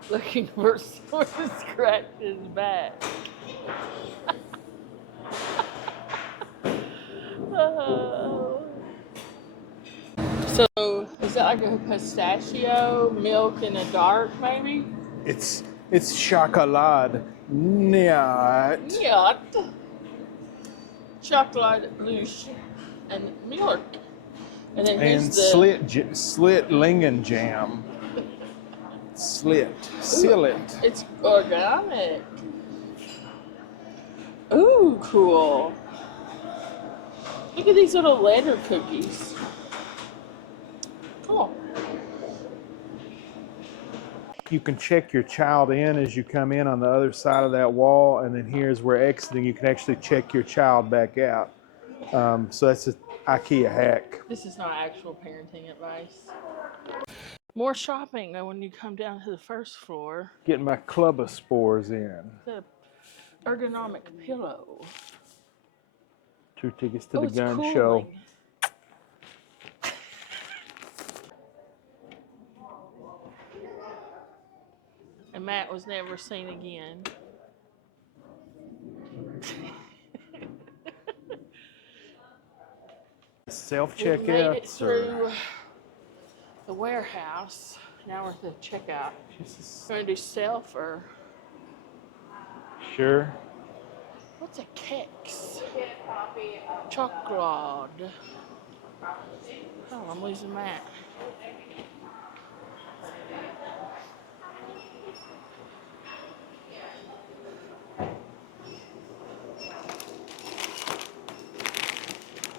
looking for someone to scratch his back. So, is that like a pistachio milk in a dark, maybe? It's chocolate nut. Yeah. Chocolate louche and milk. And then here's And slit lingen jam. Seal it. It's organic. Ooh, cool. Look at these little letter cookies. Cool. You can check your child in as you come in on the other side of that wall, and then here's where exiting, you can actually check your child back out. So that's an IKEA hack. This is not actual parenting advice. More shopping when you come down to the first floor. Getting my club of spores in. The ergonomic pillow. 2 tickets to the It's gun cooling. show. And Matt was never seen again. We made it Self-checkouts through the warehouse. Now we're at the checkout. We're gonna do self or Sure. what's a Kex? Chocolate. Oh, I'm losing Matt.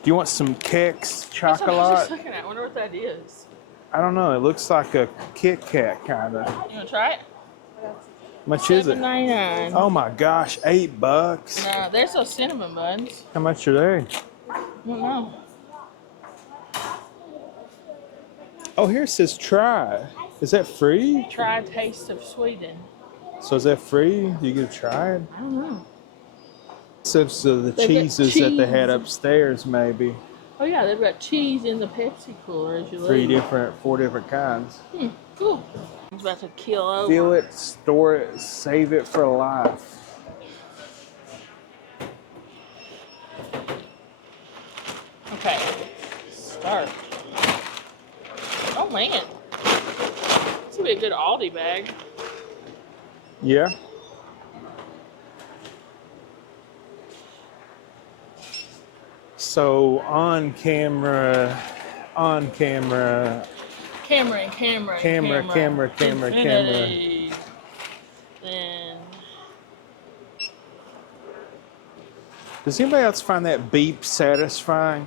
Do you want some Kex That's what I was just chocolate? looking at. I wonder what that is. I don't know. It looks like a Kit Kat kind of. You wanna try it? How much is it? $7.99. Oh my gosh, $8. No, there's those cinnamon buns. How much are they? I don't know. Oh, here it says try. Is that free? Try a taste of Sweden. So is that free? You get to try it? I don't know. Except the They get cheeses that they had cheese. upstairs, maybe. Oh yeah, they've got cheese in the Pepsi cooler as you leave. 4 different kinds. Cool. It's about to kill over. Fill it, store it, save it for life. Okay. Start. Oh man. This would be a good Aldi bag. Yeah. So on camera, Camera. camera. Infinity. Then Does anybody else find that beep satisfying?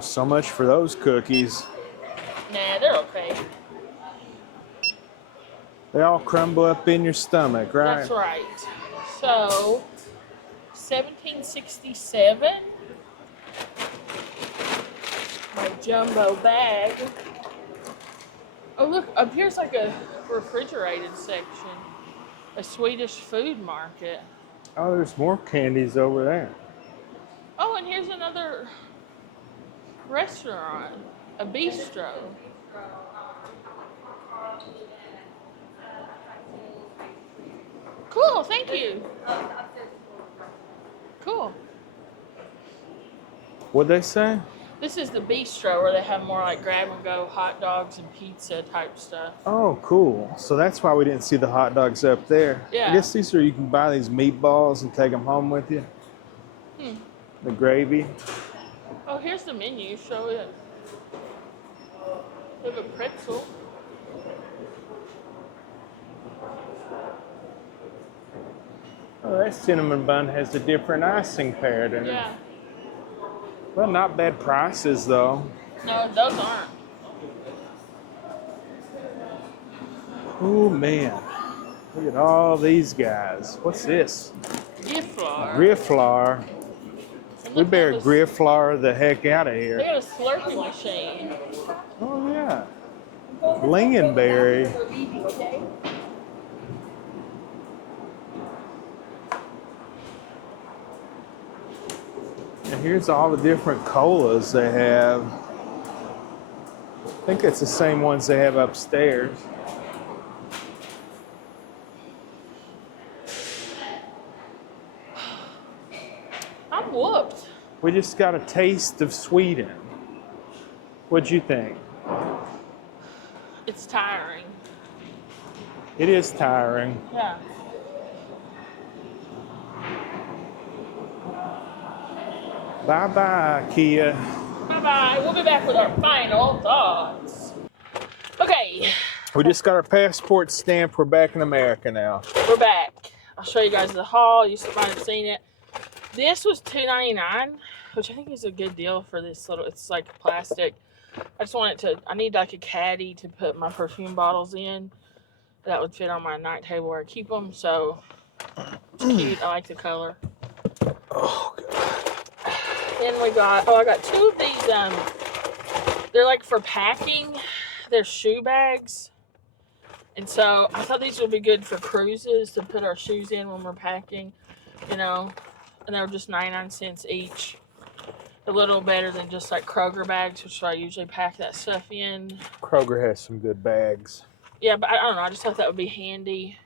So much for those cookies. nah, they're okay. They all crumble up in your stomach, right? That's right. So 1767. My jumbo bag. Oh look, up here's like a refrigerated section. A Swedish food market. Oh, there's more candies over there. Oh, and here's another restaurant. A bistro. Cool, thank you. Cool. What'd they say? This is the bistro where they have more like grab and go hot dogs and pizza type stuff. Oh, cool. So that's why we didn't see the hot dogs up there. Yeah. I guess these are, you can buy these meatballs and take them home with you. The gravy. Oh, here's the menu. Show it. We have a pretzel. Oh, that cinnamon bun has a different icing pattern. Yeah. Well, not bad prices though. No, those aren't. Oh man, look at all these guys. What's this? Gifflar. Grifflar. And We look better at this- Grifflar the heck out of They here. got a Slurpee machine. Oh yeah. Lingonberry. And here's all the different colas they have. I think it's the same ones they have upstairs. I'm whooped. We just got a taste of Sweden. What'd you think? It's tiring. It is tiring. Yeah. Bye-bye, IKEA. Bye bye. We'll be back with our final thoughts. Okay. We just got our passport stamped. We're back in America now. We're back. I'll show you guys the haul. You might have seen it. This was $2.99, which I think is a good deal for this little. It's like plastic. I just want it to. I need like a caddy to put my perfume bottles in. That would fit on my night table where I keep them. So it's cute. I like the color. Oh god. Then I got two of these. They're like for packing. They're shoe bags. And so I thought these would be good for cruises to put our shoes in when we're packing, you know. And they were just 99 cents each. A little better than just like Kroger bags, which I usually pack that stuff in. Kroger has some good bags. Yeah, but I don't know. I just thought that would be handy.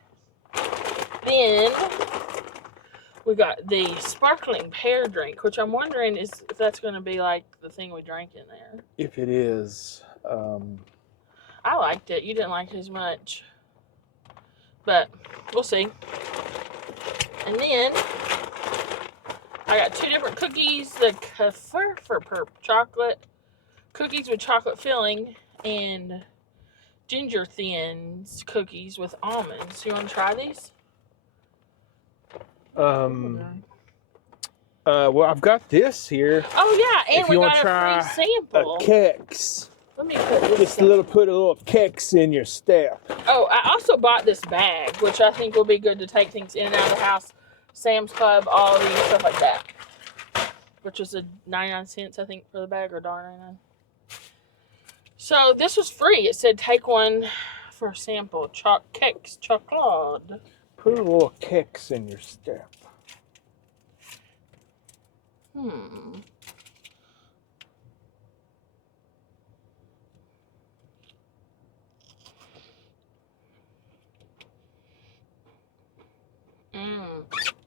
Then we got the sparkling pear drink, which I'm wondering if that's going to be like the thing we drank in there. If it is, I liked it. You didn't like it as much. But we'll see. And then I got two different cookies. The Kefir for chocolate. Cookies with chocolate filling. And ginger thins cookies with almonds. You want to try these? Well, I've got this here. Oh, yeah. And If we you got wanna a free sample. A Kex. Let me put this Just put a little Kex in your step. Oh, I also bought this bag, which I think will be good to take things in and out of the house. Sam's Club, Aldi, stuff like that. Which was a 99 cents, I think, for the bag, or $1.99. So this was free. It said take one for a sample. Kex chocolate. Put a little Kex in your step.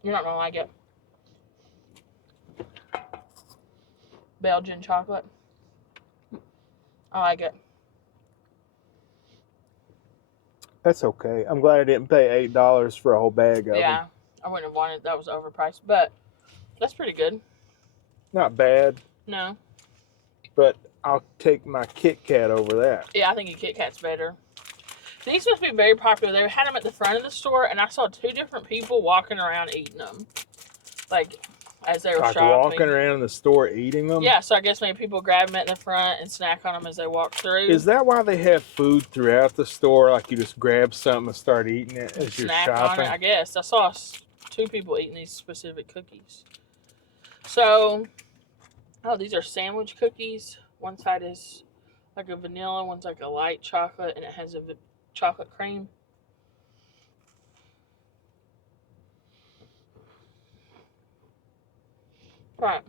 You're not gonna like it. Belgian chocolate. I like it. That's okay. I'm glad I didn't pay $8 for a whole bag of them. Yeah, I wouldn't have wanted. That was overpriced, but that's pretty good. Not bad, No. but I'll take my Kit Kat over that. Yeah, I think a Kit Kat's better. These must be very popular. They had them at the front of the store, and I saw two different people walking around eating them. Like, as they were Like shopping. walking around the store eating them? Yeah, so I guess maybe people grab them at the front and snack on them as they walk through. Is that why they have food throughout the store? Like you just grab something and start eating it as you're snack shopping? on it, I guess. I saw two people eating these specific cookies. So, these are sandwich cookies. One side is like a vanilla, one's like a light chocolate, and it has a chocolate cream. Right.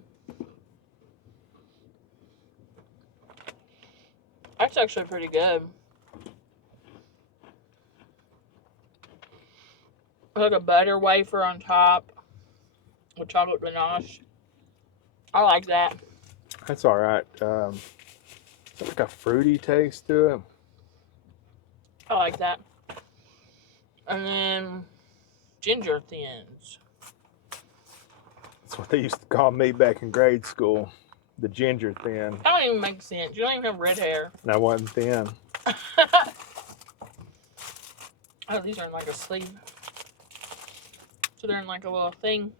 That's actually pretty good. Like a butter wafer on top with chocolate ganache. I like that. That's all right. It's like a fruity taste to it. I like that. And then ginger thins. That's what they used to call me back in grade school. The ginger thin. That don't even make sense. You don't even have red hair. And I wasn't thin. Oh, these are in like a sleeve. So they're in like a little thing.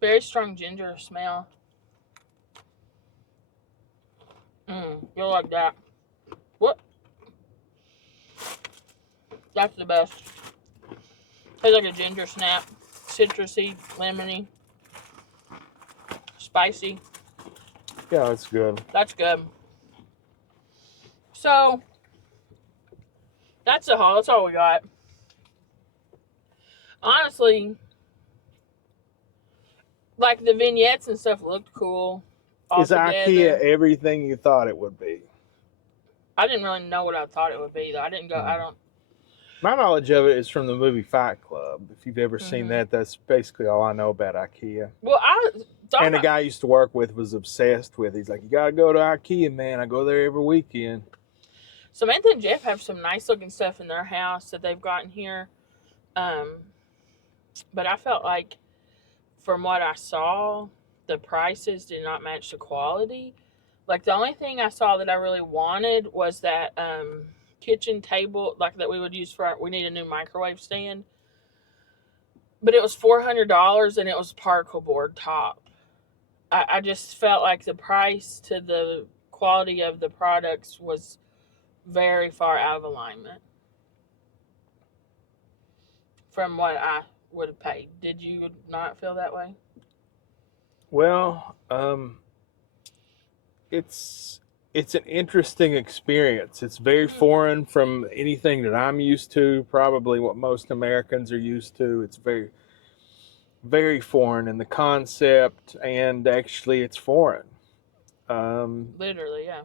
Very strong ginger smell. You'll like that. What? That's the best. Tastes like a ginger snap. Citrusy, lemony, spicy. Yeah, that's good. That's good. So, that's the haul. That's all we got. Honestly, like the vignettes and stuff looked cool. Is IKEA everything you thought it would be? I didn't really know what I thought it would be, though. I didn't go, I don't. My knowledge of it is from the movie Fight Club. If you've ever seen that, that's basically all I know about IKEA. Well, I thought. And the guy I used to work with was obsessed with it. He's like, you got to go to IKEA, man. I go there every weekend. Samantha and Jeff have some nice looking stuff in their house that they've gotten here. But I felt like, from what I saw, the prices did not match the quality. Like the only thing I saw that I really wanted was that kitchen table, like that we would use for we need a new microwave stand. But it was $400 and it was particle board top. I just felt like the price to the quality of the products was very far out of alignment from what I would have paid. Did you not feel that way? Well, it's an interesting experience. It's very foreign from anything that I'm used to, probably what most Americans are used to. It's very, very foreign in the concept, and actually it's foreign. Literally, yeah.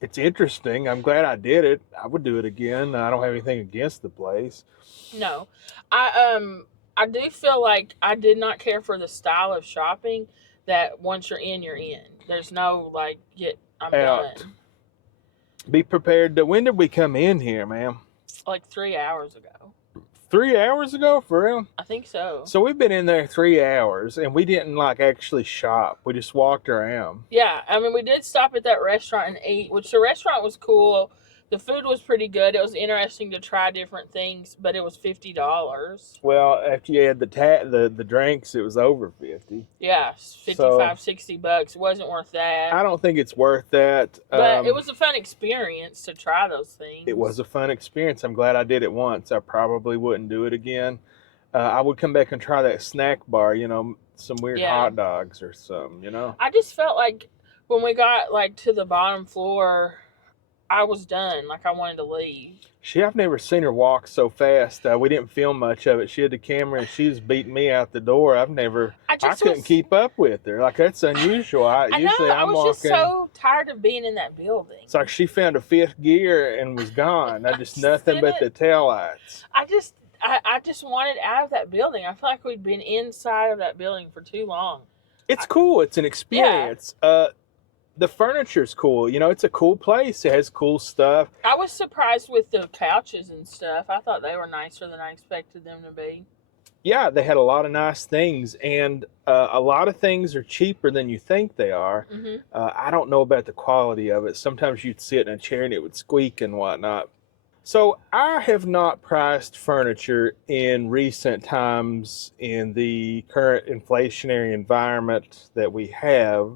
It's interesting. I'm glad I did it. I would do it again. I don't have anything against the place. No, I do feel like I did not care for the style of shopping. That once you're in, you're in. There's no like I'm Out. done. Be prepared to. When did we come in here, ma'am? Like 3 hours ago. 3 hours ago, for real? I think so. So we've been in there 3 hours, and we didn't like actually shop. We just walked around. Yeah, I mean, we did stop at that restaurant and eat, which the restaurant was cool. The food was pretty good. It was interesting to try different things, but it was $50. Well, after you had the drinks, it was over 50. Yeah, 55, $60. It wasn't worth that. I don't think it's worth that. But it was a fun experience to try those things. It was a fun experience. I'm glad I did it once. I probably wouldn't do it again. I would come back and try that snack bar, some weird hot dogs or something, I just felt like when we got like to the bottom floor, I was done. Like I wanted to leave. I've never seen her walk so fast. We didn't film much of it. She had the camera and she was beating me out the door. I couldn't keep up with her. Like that's unusual. I was just so tired of being in that building. It's like she found a fifth gear and was gone. Just nothing but the taillights. I just wanted out of that building. I feel like we'd been inside of that building for too long. It's cool. It's an experience. Yeah. The furniture's cool. It's a cool place. It has cool stuff. I was surprised with the couches and stuff. I thought they were nicer than I expected them to be. Yeah, they had a lot of nice things, and a lot of things are cheaper than you think they are. Mm-hmm. I don't know about the quality of it. Sometimes you'd sit in a chair and it would squeak and whatnot. So I have not priced furniture in recent times in the current inflationary environment that we have,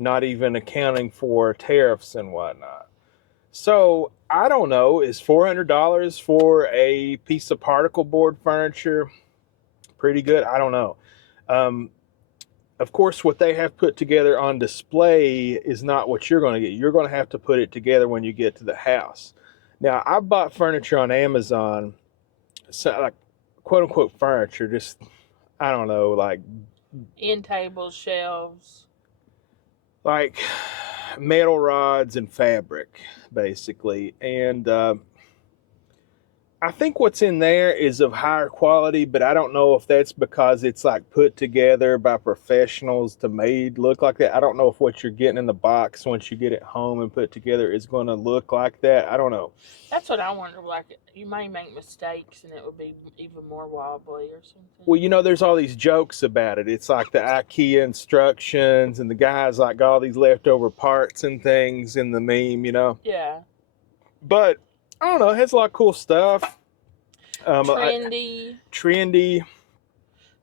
not even accounting for tariffs and whatnot. So I don't know, is $400 for a piece of particle board furniture pretty good? I don't know. Of course, what they have put together on display is not what you're going to get. You're going to have to put it together when you get to the house. Now, I bought furniture on Amazon, so like quote unquote furniture, just, I don't know, like end tables, shelves. Like metal rods and fabric, basically. And I think what's in there is of higher quality, but I don't know if that's because it's like put together by professionals to made look like that. I don't know if what you're getting in the box once you get it home and put together is going to look like that. I don't know. That's what I wonder. Like, you may make mistakes and it would be even more wobbly or something. Well, there's all these jokes about it. It's like the IKEA instructions and the guys like got all these leftover parts and things in the meme, Yeah. But I don't know. It has a lot of cool stuff. Trendy.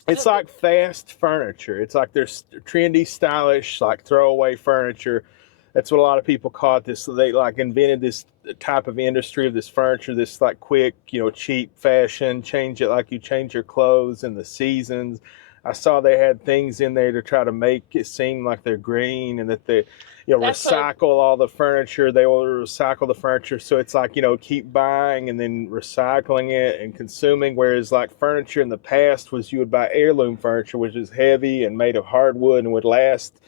It's like fast furniture. It's like there's trendy, stylish, like throwaway furniture. That's what a lot of people call it. They like invented this type of industry of this furniture, this like quick, cheap fashion. Change it like you change your clothes and the seasons. I saw they had things in there to try to make it seem like they're green and that they, recycle all the furniture. They will recycle the furniture. So it's like, keep buying and then recycling it and consuming. Whereas like furniture in the past was you would buy heirloom furniture, which is heavy and made of hardwood and would last,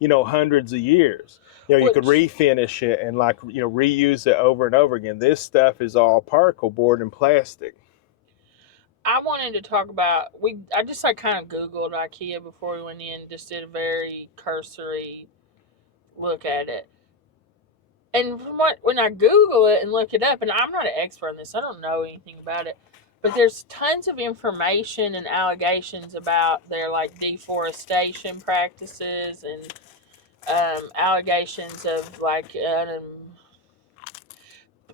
hundreds of years. You could refinish it and like, reuse it over and over again. This stuff is all particle board and plastic. I wanted to talk about, I just like kind of Googled IKEA before we went in, just did a very cursory look at it. And when I Google it and look it up, and I'm not an expert on this, I don't know anything about it, but there's tons of information and allegations about their like deforestation practices and allegations of like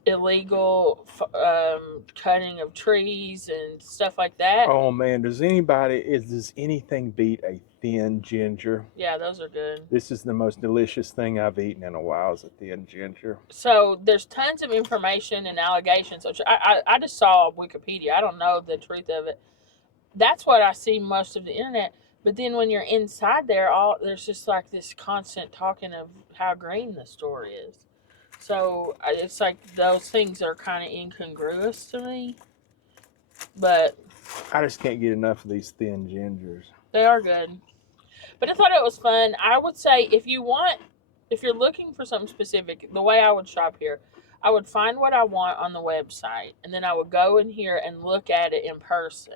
illegal cutting of trees and stuff like that. Oh man, does anything beat a thin ginger? Yeah, those are good. This is the most delicious thing I've eaten in a while, is a thin ginger. So there's tons of information and allegations. Which I just saw Wikipedia. I don't know the truth of it. That's what I see most of the internet. But then when you're inside there, there's just like this constant talking of how green the store is. So it's like those things are kind of incongruous to me. But I just can't get enough of these thin gingers. they are good. But I thought it was fun. I would say if you're looking for something specific, the way I would shop here, I would find what I want on the website, and then I would go in here and look at it in person.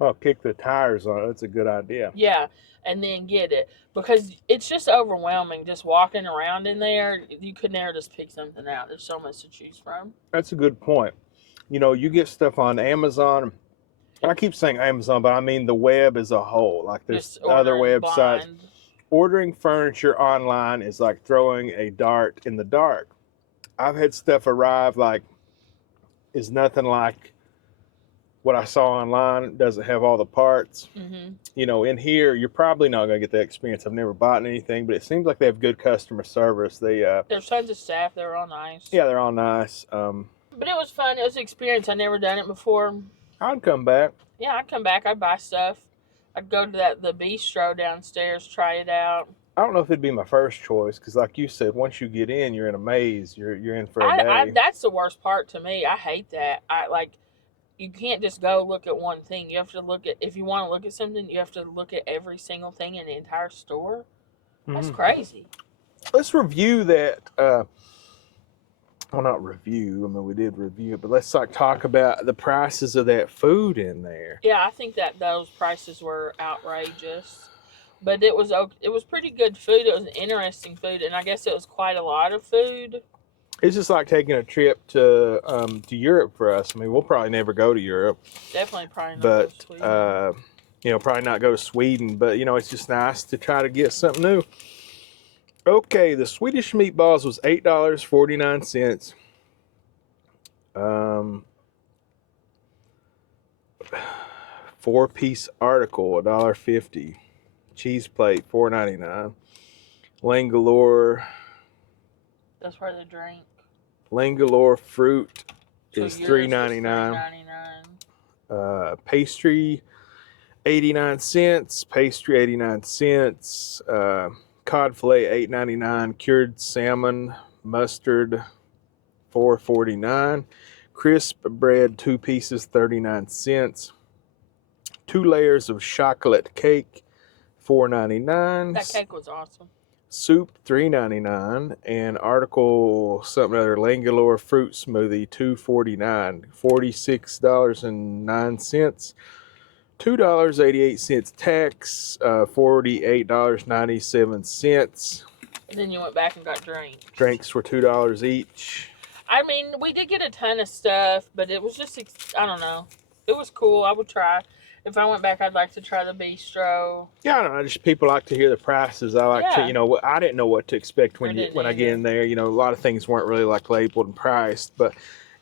Oh, kick the tires on it. That's a good idea. Yeah, and then get it. Because it's just overwhelming just walking around in there. You could never just pick something out. There's so much to choose from. That's a good point. You know, you get stuff on Amazon. I keep saying Amazon, but I mean the web as a whole. Like there's other websites. Blind. Ordering furniture online is like throwing a dart in the dark. I've had stuff arrive is nothing like what I saw online. It doesn't have all the parts. Mm-hmm. You know, in here, you're probably not going to get that experience. I've never bought anything, but it seems like they have good customer service. There's tons of staff. They're all nice. Yeah, they're all nice. But it was fun. It was an experience. I'd never done it before. I'd come back. Yeah, I'd come back. I'd buy stuff. I'd go to the bistro downstairs, try it out. I don't know if it'd be my first choice because, like you said, once you get in, you're in a maze. You're in for a day. That's the worst part to me. I hate that. You can't just go look at one thing. You have to if you want to look at something, you have to look at every single thing in the entire store. That's crazy. Let's review that. Well, not review. I mean, we did review it, but let's talk about the prices of that food in there. Yeah, I think that those prices were outrageous. But it was pretty good food. It was an interesting food, and I guess it was quite a lot of food. It's just like taking a trip to Europe for us. I mean, we'll probably never go to Europe. Definitely probably not go to Sweden. Probably not go to Sweden, but, it's just nice to try to get something new. Okay, the Swedish meatballs was $8.49. 4-piece article, $1.50. Cheese plate, $4.99. Langalore. That's for the drink. Langalore fruit is yours $3.99. Pastry, 89 cents. Pastry, 89 cents. Cod fillet, $8.99. Cured salmon, mustard, $4.49. Crisp bread, 2 pieces, 39 cents. 2 layers of chocolate cake, $4.99. That cake was awesome. Soup, $3.99. And article something other, Langalore fruit smoothie, $2.49. $46.09. $2.88 tax, $48.97. And then you went back and got drinks. Drinks were $2 each. I mean, we did get a ton of stuff, but it was just, I don't know. It was cool. I would try. If I went back, I'd like to try the bistro. Yeah, I don't know. Just people like to hear the prices. I like to, I didn't know what to expect when I get in there. A lot of things weren't really labeled and priced. But,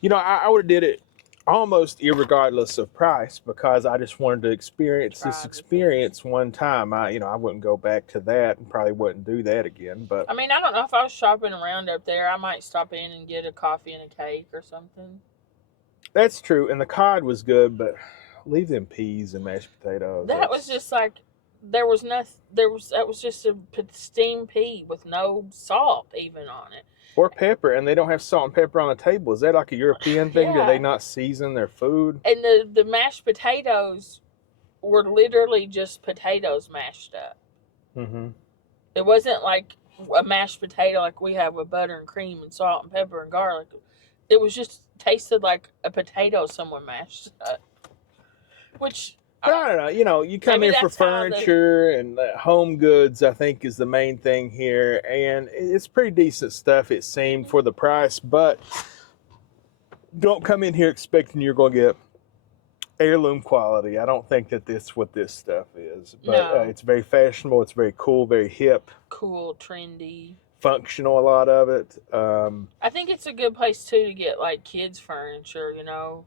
I would have did it almost irregardless of price because I just wanted to experience this experience one time. I wouldn't go back to that and probably wouldn't do that again. But I mean, I don't know if I was shopping around up there, I might stop in and get a coffee and a cake or something. That's true, and the cod was good, but leave them peas and mashed potatoes. That was just like that was just a steamed pea with no salt even on it. Or pepper, and they don't have salt and pepper on the table. Is that like a European thing? Yeah. Do they not season their food? And the mashed potatoes were literally just potatoes mashed up. Mm-hmm. It wasn't like a mashed potato like we have with butter and cream and salt and pepper and garlic. It was just tasted like a potato someone mashed up. Which I don't know. You come in for furniture and home goods, I think, is the main thing here. And it's pretty decent stuff, it seemed, for the price. But don't come in here expecting you're going to get heirloom quality. I don't think that this what this stuff is, but No. it's very fashionable. It's very cool, very hip, Cool, trendy. functional. A lot of it. I think it's a good place too to get like kids furniture. You know.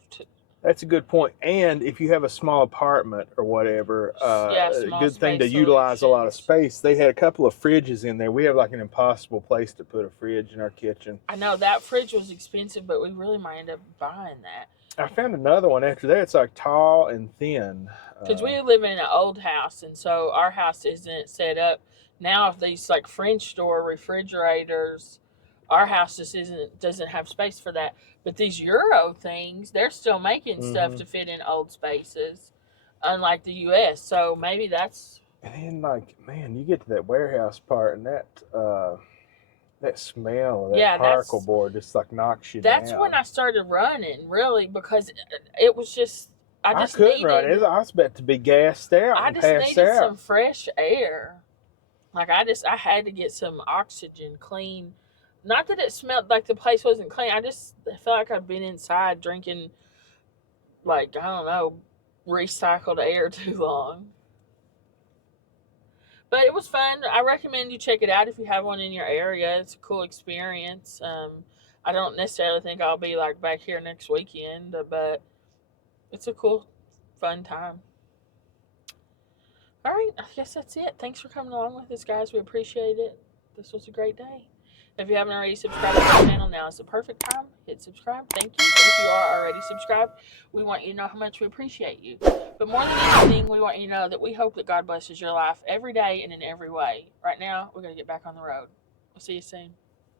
That's a good point. And if you have a small apartment or whatever, Yeah, a small good thing to space utilize a lot of solutions. space. They had a couple of fridges in there. We have like an impossible place to put a fridge in our kitchen. I know that fridge was expensive, but we really might end up buying that. I found another one after that. It's like tall and thin. Because we live in an old house, and so our house isn't set up. Now, if these like French door refrigerators, our house just doesn't have space for that. But these Euro things, they're still making stuff to fit in old spaces, unlike the U.S. So maybe that's. And then, like, man, you get to that warehouse part, and that smell of that particle board just like knocks you down. That's when I started running, really, because it was just. I couldn't run. I was about to be gassed out. I and just pass needed out. some fresh air. Like I had to get some oxygen, clean. Not that it smelled like the place wasn't clean. I felt like I'd been inside drinking, like, I don't know, recycled air too long. But it was fun. I recommend you check it out if you have one in your area. It's a cool experience. I don't necessarily think I'll be like back here next weekend, but it's a cool, fun time. All right, I guess that's it. Thanks for coming along with us, guys. We appreciate it. This was a great day. If you haven't already subscribed to our channel, now is the perfect time. Hit subscribe. Thank you. If you are already subscribed, we want you to know how much we appreciate you. But more than anything, we want you to know that we hope that God blesses your life every day and in every way. Right now, we're going to get back on the road. We'll see you soon.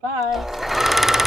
Bye.